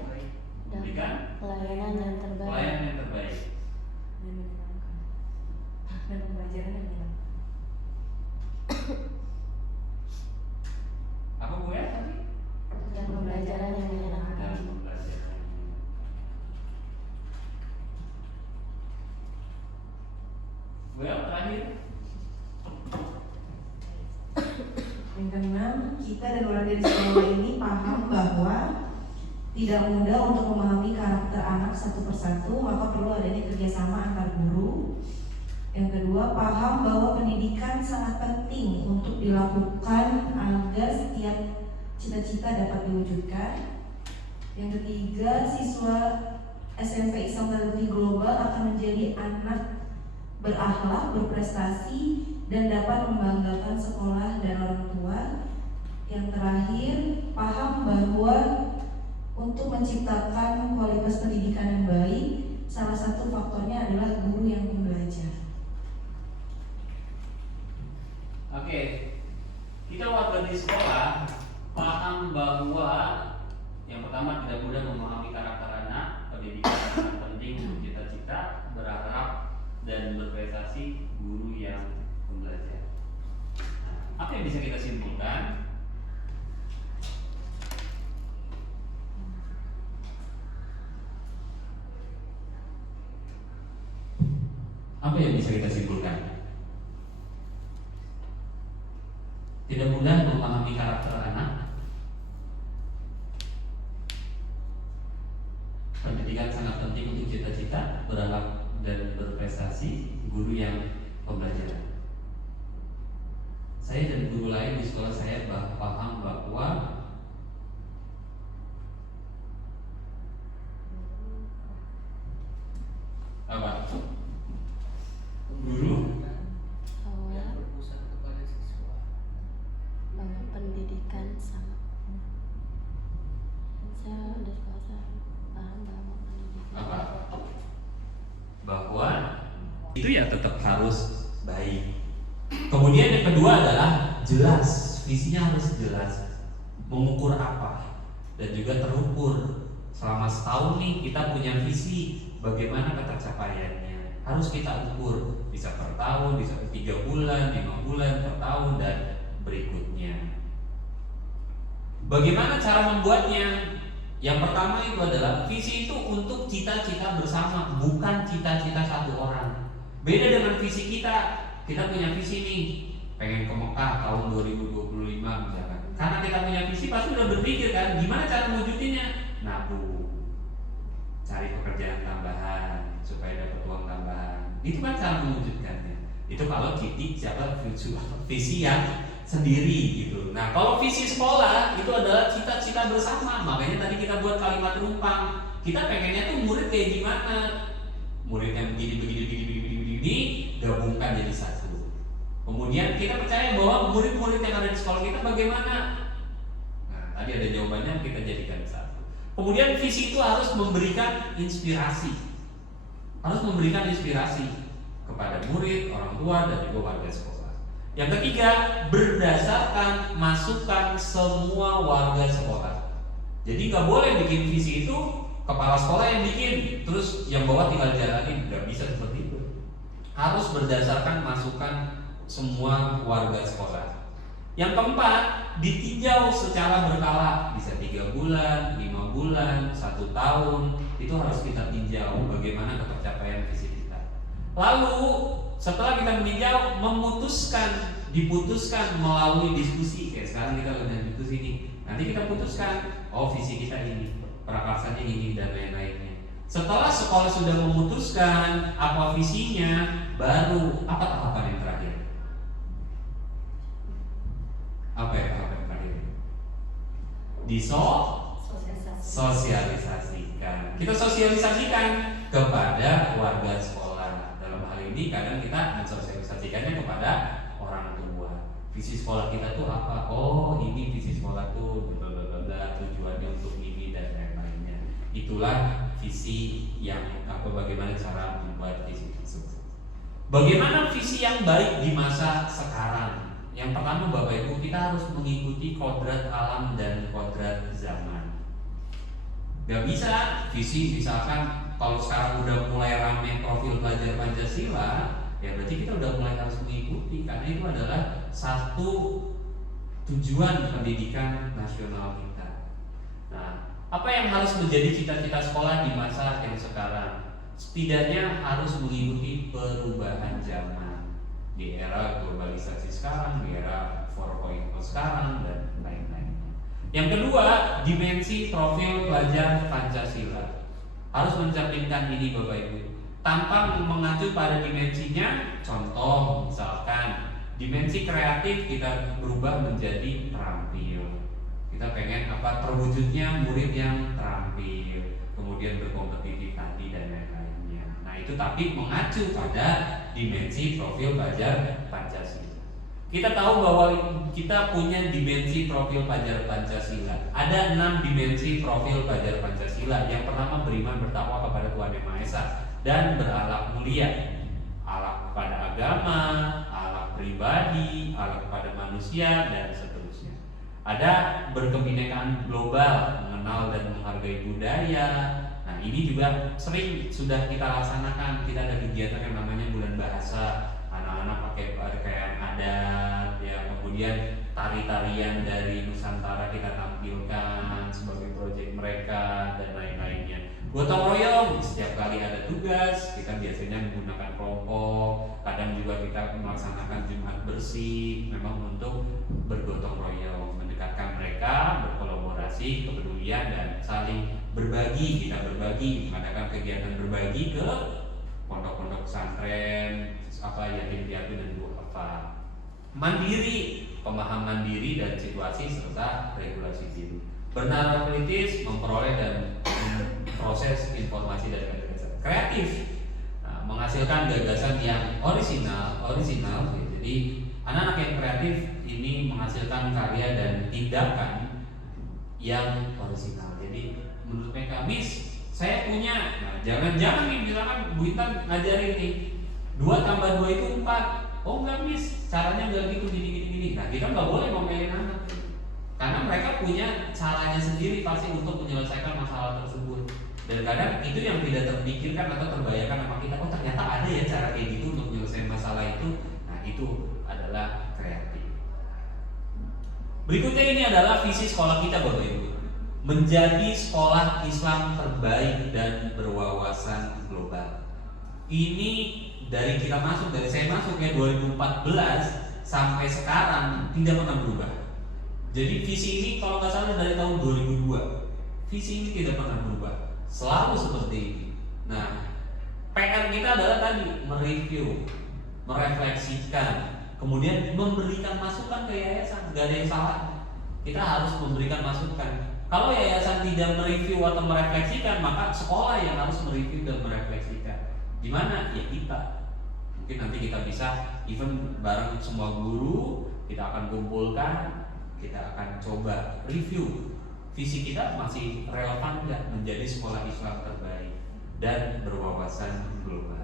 memberikan Pelayanan yang terbaik. pelayanan yang terbaik. Dan pembelajaran yang menyenangkan. Apa Bu ya? Dan pembelajaran yang menyenangkan. Dan pembelajaran. Well, terakhir. Yang keenam, kita dan warga di sekolah ini paham bahwa tidak mudah untuk memahami karakter anak satu persatu, maka perlu adanya kerjasama antar guru. Yang kedua, paham bahwa pendidikan sangat penting untuk dilakukan agar setiap cita-cita dapat diwujudkan. Yang ketiga, siswa SMP Islam Negeri Global akan menjadi anak berakhlak, berprestasi, dan dapat membanggakan sekolah dan orang tua. Yang terakhir, paham bahwa untuk menciptakan kualitas pendidikan yang baik, salah satu faktornya adalah guru yang pembelajar. Oke, kita warga di sekolah paham bahwa yang pertama tidak mudah memahami karakter anak, pendidikan sangat penting untuk cita-cita, berakhlak dan berprestasi, guru yang pembelajar. Apa yang bisa kita simpulkan? Apa yang bisa kita simpulkan? Tidak mudah memahami karakter anak. Pendidikan sangat penting untuk cita-cita, berakhlak dan berprestasi, guru yang pembelajaran. Saya dan guru lain di sekolah saya paham bahwa apa? Guru yang berpusat kepada siswa. Bahwa pendidikan sangat. Saya udah sekolah paham bahwa pendidikan. apa? Bahwa itu ya tetap harus baik. Kemudian yang kedua adalah jelas, visinya harus jelas. Mengukur apa dan juga terukur. Selama setahun nih kita punya visi, bagaimana ketercapaiannya harus kita ukur, bisa per tahun, bisa 3 bulan, 5 bulan, per tahun dan berikutnya. Bagaimana cara membuatnya? Yang pertama itu adalah visi itu untuk cita-cita bersama, bukan cita-cita satu orang. Beda dengan visi kita punya visi nih, pengen ke Mekah tahun 2025 misalkan. Karena kita punya visi pasti udah berpikir kan, gimana cara mewujudinnya? Nabung, cari pekerjaan tambahan supaya dapat uang tambahan. Itu kan cara mewujudkannya. Itu kalau visi yang sendiri gitu. Nah, kalau visi sekolah itu adalah cita-cita bersama. Makanya tadi kita buat kalimat rumpang. Kita pengennya tuh murid kayak gimana? Murid yang begini, gabungkan jadi satu. Kemudian kita percaya bahwa murid-murid yang ada di sekolah kita bagaimana? Nah, tadi ada jawabannya, kita jadikan satu. Kemudian visi itu harus memberikan inspirasi. Harus memberikan inspirasi kepada murid, orang tua, dan juga warga sekolah. Yang ketiga, berdasarkan masukan semua warga sekolah. Jadi nggak boleh bikin visi itu kepala sekolah yang bikin, terus yang bawah tinggal jalanin. Nggak bisa seperti itu. Harus berdasarkan masukan semua warga sekolah. Yang keempat, ditinjau secara berkala, bisa 3 bulan, 5 bulan, 1 tahun, itu harus kita tinjau bagaimana ketercapaian visi kita. Lalu setelah kita meninjau, diputuskan melalui diskusi. Kayak sekarang kita udah diskusi nih. Nanti kita putuskan, oh visi kita ini, prakarsanya ini dan lain-lainnya. Setelah sekolah sudah memutuskan apa visinya, baru apa tahapan yang terakhir? Apa ya tahapan yang terakhir? Sosialisasikan. Kita sosialisasikan kepada warga sekolah. Dalam hal ini kadang kita mensosialisasikannya kepada orang tua. Visi sekolah kita tuh apa? Oh, ini visi sekolah tuh tujuannya untuk ini dan lain-lainnya. Itulah visi yang bagaimana cara membuat visi tersebut. Bagaimana visi yang baik di masa sekarang? Yang pertama Bapak Ibu, kita harus mengikuti kodrat alam dan kodrat zaman. Gak bisa visi misalkan kalau sekarang udah mulai rame profil belajar Pancasila, ya berarti kita udah mulai harus mengikuti, karena itu adalah satu tujuan pendidikan nasional kita. Nah, apa yang harus menjadi cita-cita sekolah di masa yang sekarang? Setidaknya harus mengikuti perubahan zaman di era globalisasi sekarang, di era 4.0 sekarang, dan lain-lainnya. Yang kedua, dimensi profil pelajar Pancasila. Harus mencerminkan ini Bapak Ibu. Tanpa mengacu pada dimensinya, contoh misalkan dimensi kreatif kita berubah menjadi terampil. Kita pengen apa? Terwujudnya murid yang terampil, kemudian berkompetitif tadi dan lain-lainnya. Nah itu tapi mengacu pada dimensi profil pelajar Pancasila. Kita tahu bahwa kita punya dimensi profil pelajar Pancasila. Ada 6 dimensi profil pelajar Pancasila. Yang pertama, beriman bertakwa kepada Tuhan Yang Maha Esa dan berakhlak mulia. Akhlak kepada agama, akhlak pribadi, akhlak kepada manusia, dan seterusnya. Ada berkebinekaan global, mengenal dan menghargai budaya. Nah ini juga sering sudah kita laksanakan. Kita ada kegiatan yang namanya Bulan Bahasa. Anak-anak pakai pakaian adat, ya, kemudian tari-tarian dari Nusantara kita tampilkan sebagai proyek mereka dan lain-lainnya. Gotong royong, setiap kali ada tugas kita biasanya menggunakan kelompok. Kadang juga kita melaksanakan Jumat bersih, memang untuk bergotong royong, mendekatkan mereka, berkolaborasi, kepedulian dan saling berbagi. Kita berbagi, mengadakan kegiatan berbagi ke pondok-pondok pesantren, yatim piatu dan duafa. Mandiri, pemahaman diri dan situasi serta regulasi diri. Bernalar kritis, memperoleh dan proses informasi dari gagasan. Kreatif, nah, menghasilkan gagasan yang orisinal. Jadi anak-anak yang kreatif ini menghasilkan karya dan tindakan yang orisinal. Jadi menurut mereka, Miss, saya punya. Nah, jangan nih misalkan Bu Intan ngajarin nih 2 tambah 2 itu 4. Oh enggak Miss, caranya enggak gitu gini. Nah kita nggak boleh ngomelin anak, karena mereka punya caranya sendiri pasti untuk menyelesaikan masalah tersebut. Dan kadang itu yang tidak terpikirkan atau terbayangkan sama kita. Oh ternyata ada ya cara kayak gitu untuk menyelesaikan masalah itu. Nah itu adalah kreatif. Berikutnya ini adalah visi sekolah kita Bapak Ibu. Menjadi sekolah Islam terbaik dan berwawasan global. Ini dari saya masuk ya 2014 sampai sekarang tidak pernah berubah. Jadi visi ini kalau nggak salah dari tahun 2002. Visi ini tidak pernah berubah, selalu seperti ini. Nah, PR kita adalah tadi mereview, merefleksikan, kemudian memberikan masukan ke yayasan. Gak ada yang salah. Kita harus memberikan masukan. Kalau yayasan tidak mereview atau merefleksikan, maka sekolah yang harus mereview dan merefleksikan. Gimana? Ya kita. Mungkin nanti kita bisa even bareng semua guru, kita akan kumpulkan, kita akan coba review visi kita masih relevan nggak menjadi sekolah Islam terbaik dan berwawasan global.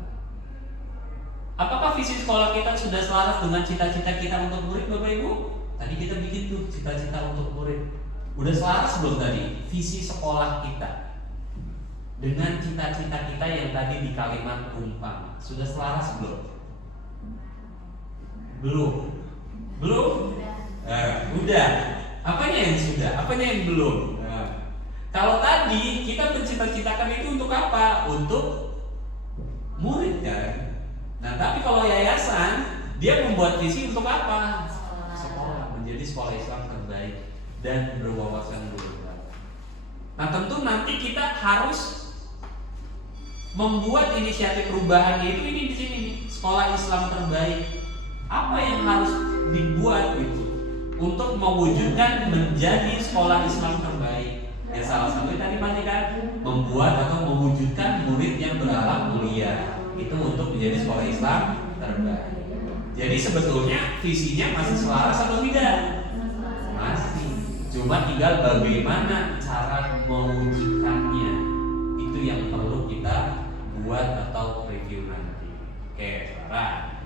Apakah visi sekolah kita sudah selaras dengan cita-cita kita untuk murid, Bapak Ibu? Tadi kita bikin tuh cita-cita untuk murid. Udah selaras belum tadi visi sekolah kita dengan cita-cita kita yang tadi di kalimat rumpang? Sudah selaras belum? Belum? Udah. Apanya yang sudah? Apanya yang belum? Kalau tadi kita mencita-citakan itu untuk apa? Untuk murid kan? Nah, tapi kalau yayasan dia membuat visi untuk apa? Sekolah, menjadi sekolah Islam terbaik dan berwawasan global. Nah, tentu nanti kita harus membuat inisiatif perubahannya itu ini di sini, sekolah Islam terbaik. Apa yang harus dibuat gitu untuk mewujudkan menjadi sekolah Islam terbaik? Ya salah satunya tadi Pak kan membuat atau mewujudkan murid yang berakhlak mulia itu untuk menjadi sekolah Islam terbaik. Jadi sebetulnya visinya masih selaras atau tidak? Masih. Cuma tinggal bagaimana cara mewujudkannya. Itu yang perlu kita buat atau review nanti. Oke, Sarah.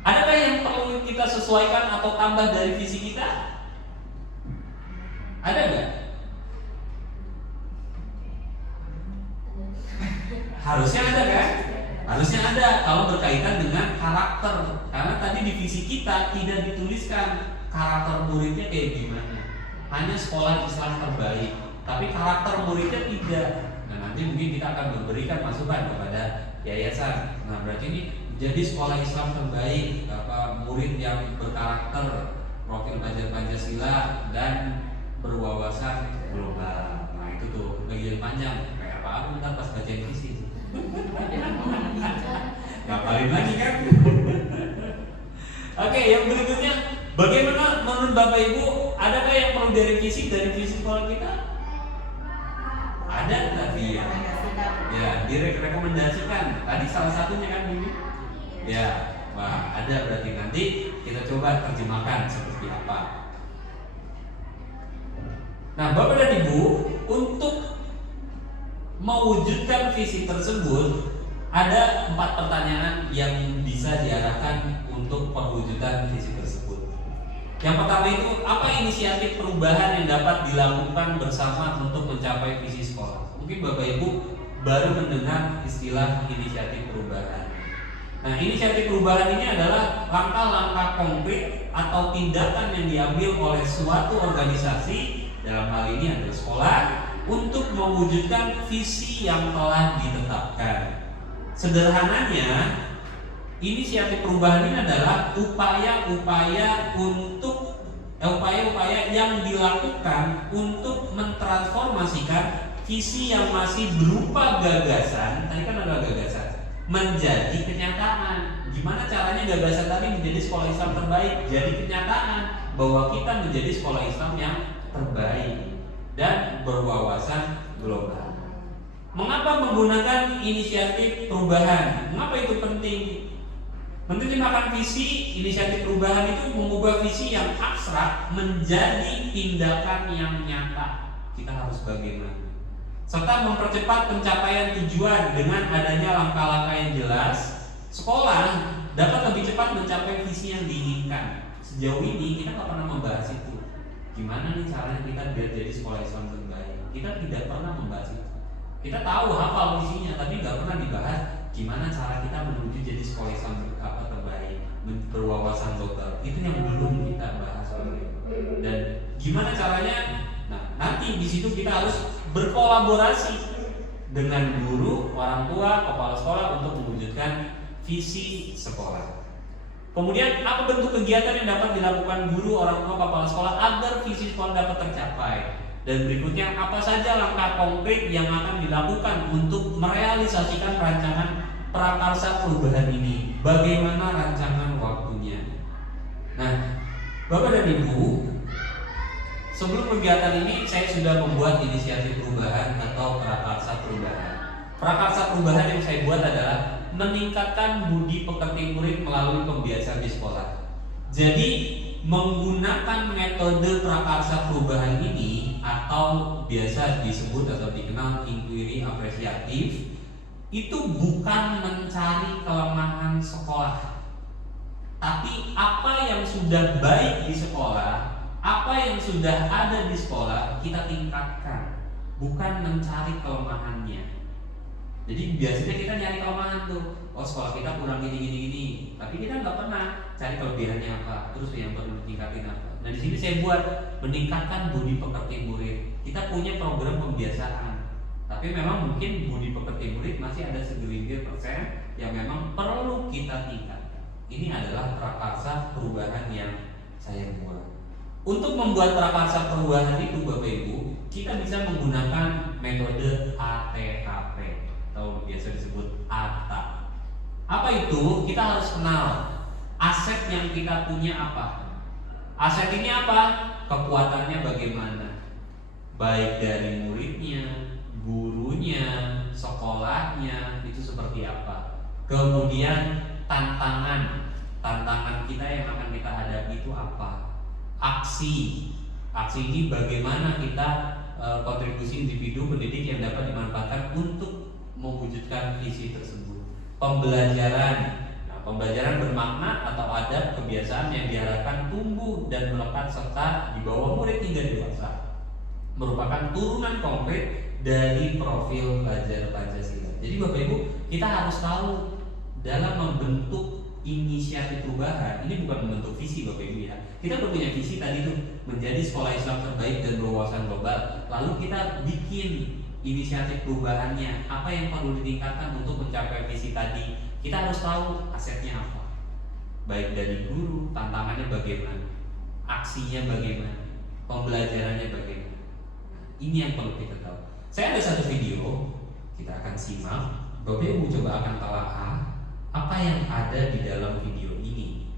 Adakah yang perlu kita sesuaikan atau tambah dari visi kita? Ada nggak? Harusnya ada kan? Harusnya ada kalau berkaitan dengan karakter. Karena tadi di visi kita tidak dituliskan karakter muridnya kayak gimana. Hanya sekolah Islam terbaik, tapi karakter muridnya tidak. Nah, nanti mungkin kita akan memberikan masukan kepada yayasan. Nah, berarti ini jadi sekolah Islam terbaik, murid yang berkarakter, profil pelajar Pancasila dan berwawasan global. Nah, itu tuh bagian panjang. Kayak apa? Aku ntar pas baca visi. Ngapalin lagi kan? Oke, yang berikutnya, bagaimana menurut Bapak Ibu? Adakah yang perlu direvisi dari visi sekolah kita? Ada tadi ya. Ya, direkomendasikan. Tadi salah satunya kan ini. Ya, wah ada berarti nanti kita coba terjemahkan seperti apa. Nah, Bapak dan Ibu, untuk mewujudkan visi tersebut ada 4 pertanyaan yang bisa diarahkan untuk perwujudan visi tersebut. Yang pertama itu, apa inisiatif perubahan yang dapat dilakukan bersama untuk mencapai visi sekolah? Mungkin Bapak Ibu baru mendengar istilah inisiatif perubahan. Nah, inisiatif perubahan ini adalah langkah-langkah konkret atau tindakan yang diambil oleh suatu organisasi, dalam hal ini adalah sekolah, untuk mewujudkan visi yang telah ditetapkan. Sederhananya, inisiatif perubahan ini adalah upaya-upaya yang dilakukan untuk mentransformasikan visi yang masih berupa gagasan, tadi kan ada gagasan, menjadi kenyataan. Gimana caranya gagasan tadi menjadi sekolah Islam terbaik jadi kenyataan bahwa kita menjadi sekolah Islam yang terbaik dan berwawasan global. Mengapa menggunakan inisiatif perubahan? Mengapa itu penting? Menerjemahkan visi inisiatif perubahan itu mengubah visi yang abstrak menjadi tindakan yang nyata. Kita harus bagaimana? Serta mempercepat pencapaian tujuan dengan adanya langkah-langkah yang jelas. Sekolah dapat lebih cepat mencapai visi yang diinginkan. Sejauh ini kita nggak pernah membahas itu. Gimana nih caranya kita biar jadi sekolah Islam terbaik? Kita tidak pernah membahas itu. Kita tahu hafal visinya, tapi nggak pernah dibahas gimana cara kita menuju jadi sekolah Islam terbaik, berwawasan global. Itu yang belum kita bahas. Dan gimana caranya? Nah, nanti di situ kita harus berkolaborasi dengan guru, orang tua, kepala sekolah untuk mewujudkan visi sekolah. Kemudian apa bentuk kegiatan yang dapat dilakukan guru, orang tua, kepala sekolah agar visi sekolah dapat tercapai? Dan berikutnya, apa saja langkah konkret yang akan dilakukan untuk merealisasikan rancangan prakarsa perubahan ini? Bagaimana rancangan waktunya? Nah, Bapak dan Ibu, sebelum kegiatan ini saya sudah membuat inisiatif perubahan atau prakarsa perubahan. Prakarsa perubahan yang saya buat adalah meningkatkan budi pekerti murid melalui pembiasaan di sekolah. Jadi menggunakan metode prakarsa perubahan ini atau biasa disebut atau dikenal inquiry apresiatif itu bukan mencari kelemahan sekolah, tapi apa yang sudah baik di sekolah, apa yang sudah ada di sekolah kita tingkatkan, bukan mencari kelemahannya. Jadi biasanya kita nyari kelemahan tuh, oh sekolah kita kurang gini, tapi kita nggak pernah cari kelebihannya apa, terus yang perlu ditingkatin apa. Nah di sini saya buat meningkatkan budi pekerti murid. Kita punya program pembiasaan, tapi memang mungkin budi pekerti murid masih ada segelintir persen yang memang perlu kita tingkatkan. Ini adalah prakarsa perubahan yang saya buat. Untuk membuat prakarsa perubahan itu Bapak Ibu, kita bisa menggunakan metode ATKP atau biasa disebut ATA. Apa itu? Kita harus kenal aset yang kita punya apa. Aset ini apa? Kekuatannya bagaimana? Baik dari muridnya, gurunya, sekolahnya, itu seperti apa. Kemudian tantangan kita yang akan kita hadapi itu apa. Aksi ini bagaimana kita kontribusi individu pendidik yang dapat dimanfaatkan untuk mewujudkan visi tersebut. Pembelajaran bermakna atau adab kebiasaan yang diharapkan tumbuh dan melekat serta dibawa murid hingga dewasa, merupakan turunan konkret dari profil pelajar Pancasila. Jadi Bapak Ibu, kita harus tahu dalam membentuk inisiatif perubahan ini bukan membentuk visi Bapak Ibu ya. Kita punya visi tadi tuh menjadi sekolah Islam terbaik dan berwawasan global. Lalu kita bikin inisiatif perubahannya, apa yang perlu ditingkatkan untuk mencapai visi tadi. Kita harus tahu asetnya apa, baik dari guru, tantangannya bagaimana, aksinya bagaimana, pembelajarannya bagaimana. Ini yang perlu kita tahu. Saya ada satu video, kita akan simak. Bapak Ibu coba akan telaah apa yang ada di dalam video ini.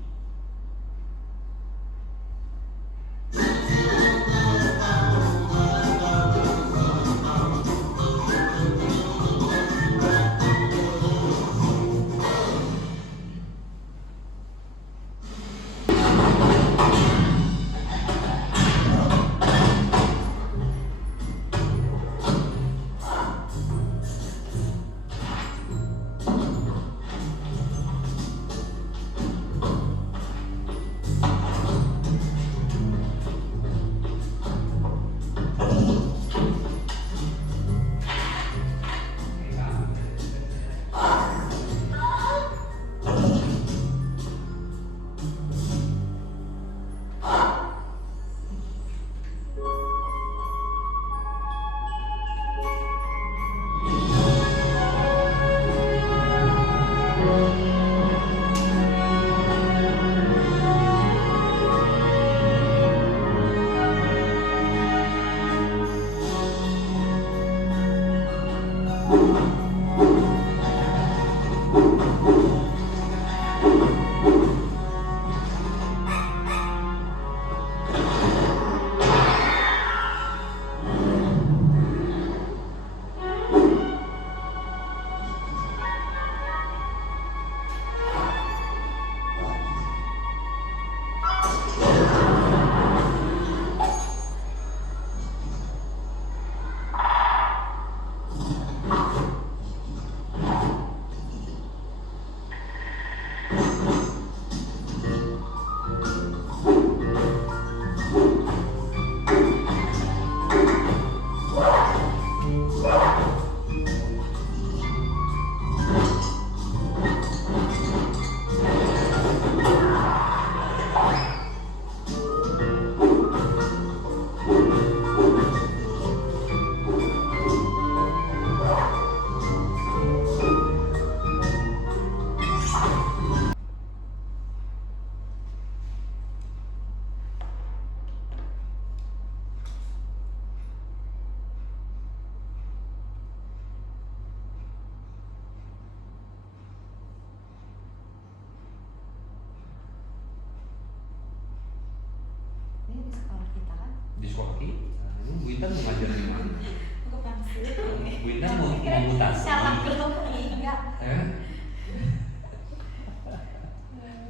sekolah kita. Bu Intan mau ngajar di mana? Aku pangsit. Bu Intan mau mutasi. Salah belum enggak.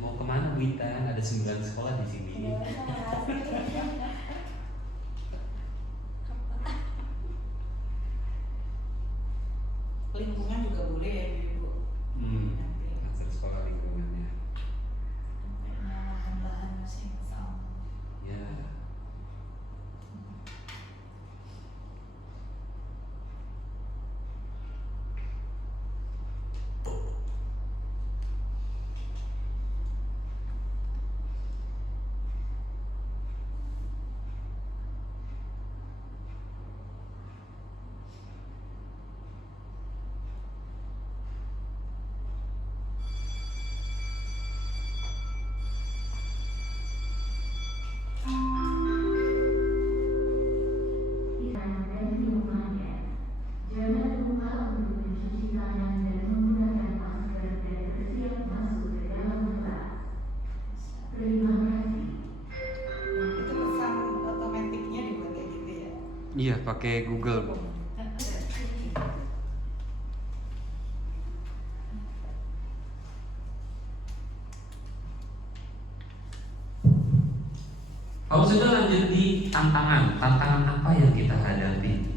Mau kemana Bu Intan? Ada 9 sekolah di sini. Lingkungan juga boleh ya Ibu. Ngajar sekolah lingkungannya. Lahan-lahan masih sama. Ya. Jangan lupa untuk mencuci tangan dan menggunakan masker dan bersiap masuk ke dalam kelas. Terima kasih. Itu pesan otomatiknya dibuat kayak gitu ya. Iya, pakai Google, Bu. Kalau sudah lanjut di tantangan apa yang kita hadapi?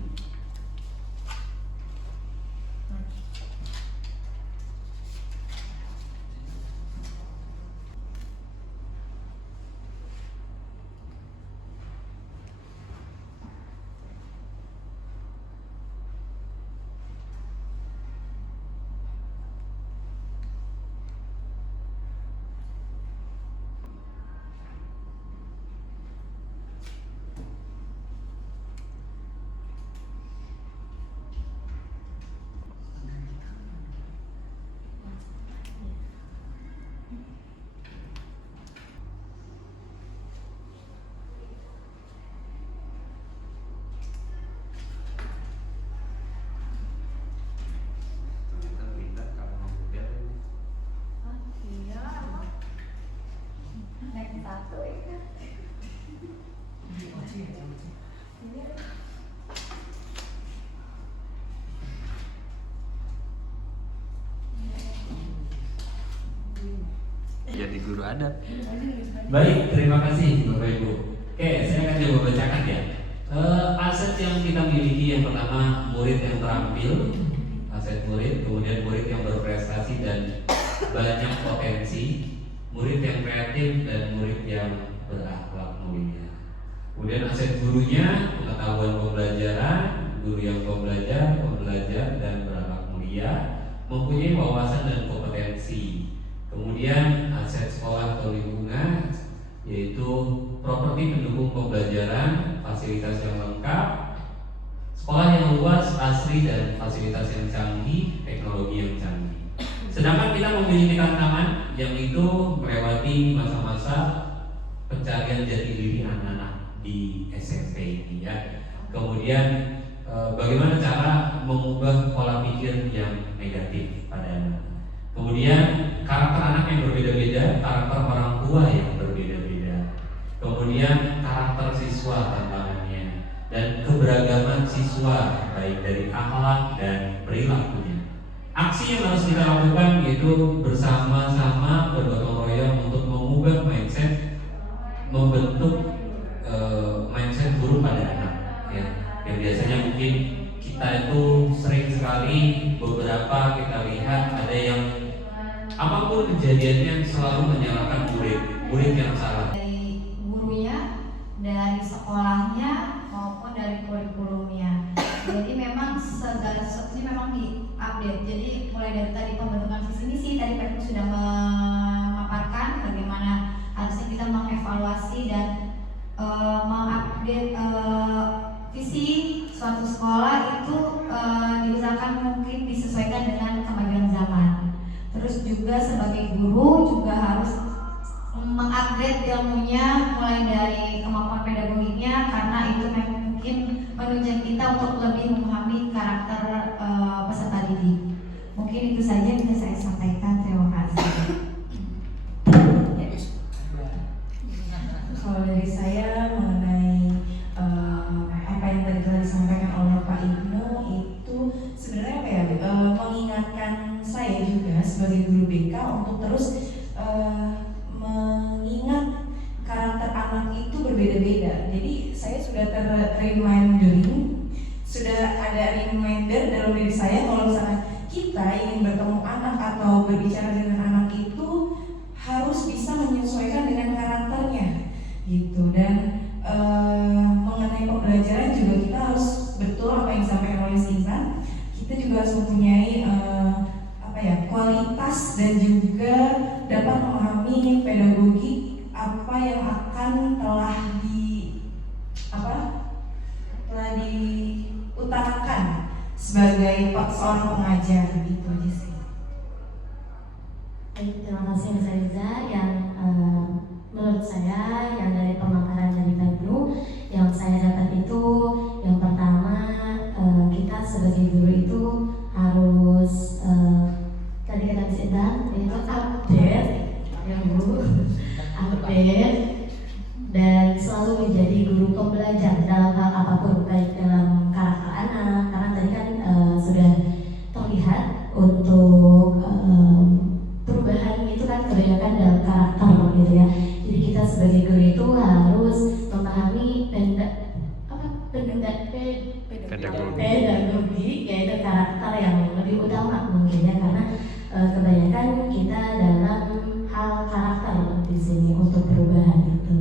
Naik satu ya. Jadi guru adat. Baik, terima kasih Bapak Ibu. Oke, saya akan coba bacakan ya. Aset yang kita miliki yang pertama murid yang terampil, aset murid, kemudian murid yang berprestasi dan banyak potensi, murid yang kreatif dan murid yang berakhlak mulia. Kemudian aset gurunya, pengetahuan pembelajaran, guru yang pembelajar dan berakhlak mulia, mempunyai wawasan dan kompetensi. Kemudian aset sekolah atau lingkungan, yaitu properti pendukung pembelajaran, fasilitas yang lengkap, sekolah yang luas, asri dan fasilitas yang canggih, teknologi yang canggih. Sedangkan kita memiliki tantangan yang itu melewati masa-masa pencarian jati diri anak-anak di SMP ini ya. Kemudian bagaimana cara mengubah pola pikir yang negatif pada anak. Kemudian karakter anak yang berbeda-beda, karakter orang tua yang berbeda-beda. Kemudian karakter siswa tantangannya dan keberagaman siswa baik dari akhlak dan perilakunya. Aksi yang harus kita lakukan yaitu bersama-sama bergotong royong untuk mengubah mindset, membentuk mindset buruk pada anak ya. Yang biasanya mungkin kita itu sering sekali beberapa kita lihat ada yang apapun kejadiannya selalu menyalahkan murid yang salah. Dari gurunya, dari sekolahnya maupun dari kurikulumnya. Jadi memang segala sesuatunya memang diupdate. Jadi mulai dari tadi pembentukan visi misi, tadi Pak Ibu sudah memaparkan bagaimana harusnya kita mengevaluasi dan mengupdate visi suatu sekolah itu diusahakan mungkin disesuaikan dengan kemajuan zaman. Terus juga sebagai guru juga harus mengupdate ilmunya mulai dari kemampuan pedagogiknya karena itu mungkin menunjang kita untuk lebih memahami karakter peserta didik. Mungkin itu saja yang bisa saya sampaikan. Terima kasih. Kalau dari saya mengenai berbicara dengan anak itu harus bisa menyesuaikan dengan karakternya gitu. Dan mengenai pembelajaran juga kita harus betul apa yang disampaikan oleh Sinta, kita juga harus mempunyai kualitas dan juga dapat memahami pedagogi apa yang akan telah diutarakan sebagai seorang pengajar gitu aja sih. Baik, terima kasih Mas Reza. Yang menurut saya yang dari pemaparan dari Pak Ibnu yang saya dapat itu yang pertama, kita sebagai guru itu harus tadi kata Mas Intan itu update ya Bu, update dan selalu menjadi guru pembelajar dalam hal apapun, baik dalam karakter anak, karena tadi kan sudah terlihat untuk perubahan itu kan kebanyakan dalam karakter gitu ya. Jadi kita sebagai guru itu harus memahami pedagogi, yaitu karakter yang lebih utama mungkin ya, karena kebanyakan kita dalam hal karakter di sini untuk perubahan itu.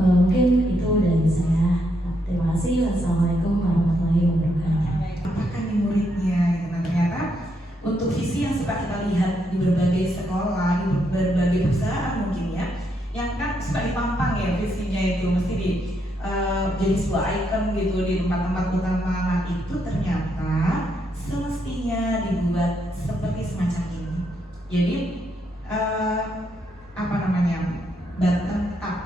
Mungkin itu dari saya. Terima kasih. Wassalamualaikum warahmatullahi wabarakatuh. Apakah nih muridnya gitu. Nah, ternyata untuk visi yang suka kita lihat di berbagai sekolah, di berbagai perusahaan mungkin ya, yang kan suka dipampang ya visinya itu mesti jadi sebuah ikon gitu di tempat-tempat utama. Nah, itu ternyata semestinya dibuat seperti semacam ini. Jadi bertentak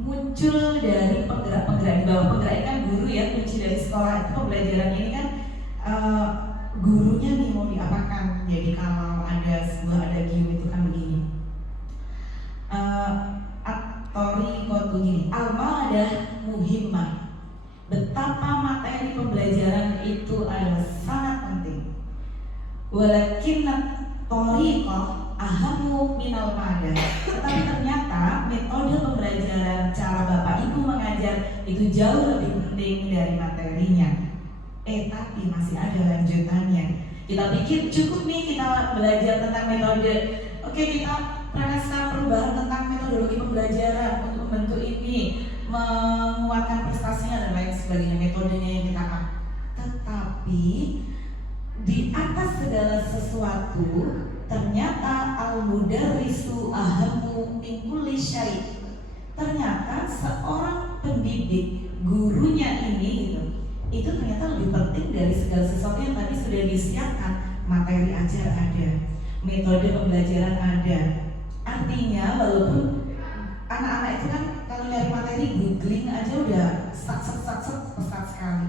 muncul dari penggerak-penggerak di bawah. Penggerak ini kan guru ya, kunci dari sekolah itu pembelajaran ini kan gurunya nih mau diapakan. Jadi kalau ada sebuah adagium itu kan begini, at-thariqatu gini, al-madah muhimmah, betapa materi pembelajaran itu adalah sangat penting. Walakinna thariqah ahamu minal madah. Tetapi ternyata metode pembelajaran, cara Bapak Ibu mengajar itu jauh lebih penting dari materinya. Tapi masih ada lanjutannya. Kita pikir cukup nih kita belajar tentang metode. Oke, kita merasa perubahan tentang metodologi pembelajaran untuk membentuk ini, menguatkan prestasinya dan lain sebagainya, metodenya yang kita pakai. Tetapi di atas segala sesuatu ternyata al-mudarrisu ahammu min kulli syai'. Ternyata seorang pendidik, gurunya ini gitu, itu ternyata lebih penting dari segala sesuatu yang tadi sudah disiapkan. Materi ajar ada, metode pembelajaran ada. Artinya walaupun anak-anak itu kan kalau nyari materi googling aja udah pesat sekali.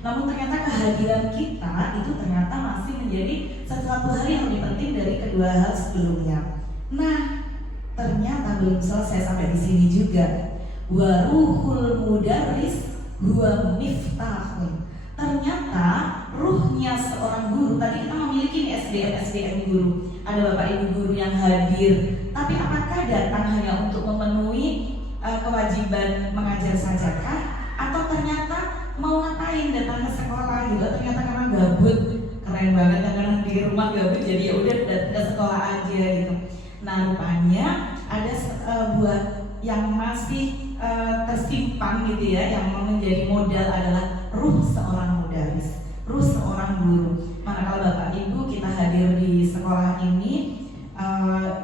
Namun ternyata kehadiran kita itu ternyata masih menjadi sesuatu hal yang lebih penting dari kedua hal sebelumnya. Nah, ternyata belum selesai sampai di sini juga. Wa ruhul mudarris huwa miftahun. Ternyata ruhnya seorang guru, tadi kita memiliki SDM guru, ada Bapak Ibu guru yang hadir. Tapi apakah datang hanya untuk memenuhi kewajiban mengajar sajakah, atau ternyata mau ngapain datang ke sekolah juga? Ternyata karena gabut, keren banget kan, karena di rumah gabut jadi ya udah datang ke sekolah aja gitu. Nah, rupanya ada buat yang masih tersimpan gitu ya, yang menjadi modal adalah ruh seorang mudaris, ruh seorang guru. Manakala Bapak Ibu kita hadir di sekolah ini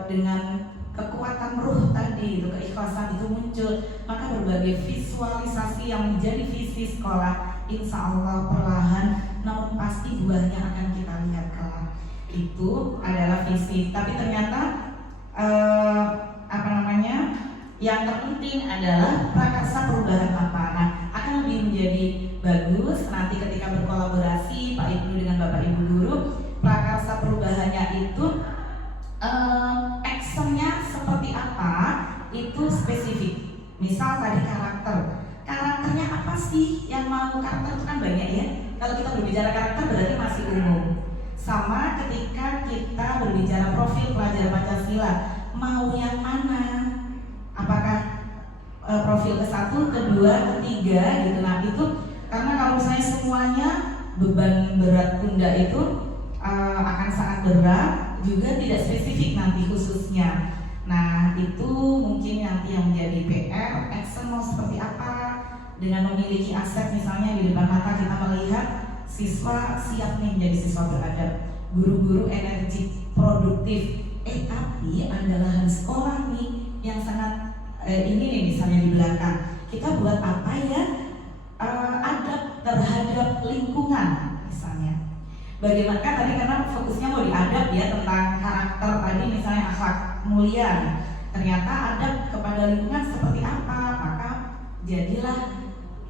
dengan kekuatan ruh tadi itu, keikhlasan itu muncul, maka berbagai visualisasi yang menjadi visi sekolah insya Allah perlahan namun pasti buahnya akan kita lihat kelak. Itu adalah visi. Tapi ternyata yang terpenting adalah prakarsa perubahan apa. Nah, akan lebih menjadi bagus nanti ketika berkolaborasi Pak Ibnu dengan Bapak Ibu guru. Prakarsa perubahannya itu actionnya seperti apa itu spesifik. Misal tadi karakternya apa sih yang mau? Karakter itu kan banyak ya. Kalau kita berbicara karakter berarti masih umum. Sama ketika kita berbicara profil pelajar Pancasila, mau yang mana? Apakah profil ke-1, ke-2, ke-3 gitu. Nah itu karena kalau misalnya semuanya beban berat pundak itu akan sangat berat. juga tidak spesifik nanti khususnya. Nah, itu mungkin nanti yang menjadi PR. Action mau seperti apa? Dengan memiliki aset misalnya di depan mata kita melihat siswa siap nih menjadi siswa beradab, guru-guru energik, produktif. Tapi ada lahan sekolah nih yang sangat ini nih misalnya di belakang. Kita buat apa ya? Adab terhadap lingkungan misalnya. Bagaimana kan tadi karena fokusnya mau diadab ya tentang karakter tadi misalnya akhlak mulia. Ternyata adab kepada lingkungan seperti apa? Maka jadilah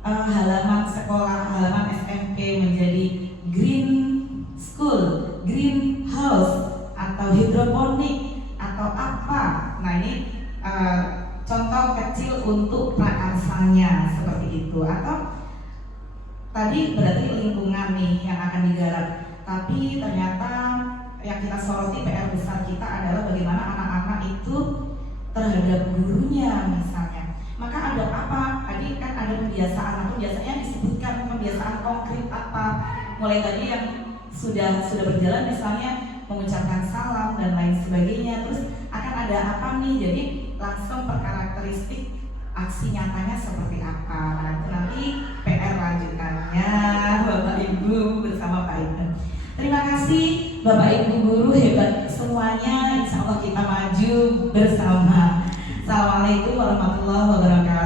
halaman sekolah, halaman SMP menjadi green school, greenhouse atau hidroponik atau apa. Nah ini contoh kecil untuk prakarsanya seperti itu. Atau tadi berarti lingkungan nih yang akan digarap. Tapi ternyata yang kita soroti PR besar kita adalah bagaimana anak-anak itu terhadap gurunya misalnya. Maka ada apa? Tadi kan ada pembiasaan. Nah, biasanya disebutkan pembiasaan konkret apa. Mulai tadi yang sudah berjalan misalnya mengucapkan salam dan lain sebagainya. Terus akan ada apa nih? Jadi langsung per karakteristik aksi nyatanya seperti apa. Nah, itu nanti PR lanjutannya Bapak Ibu bersama Pak Ibnu. Terima kasih Bapak Ibu guru hebat semuanya. Insya Allah kita maju bersama. Assalamualaikum warahmatullahi wabarakatuh.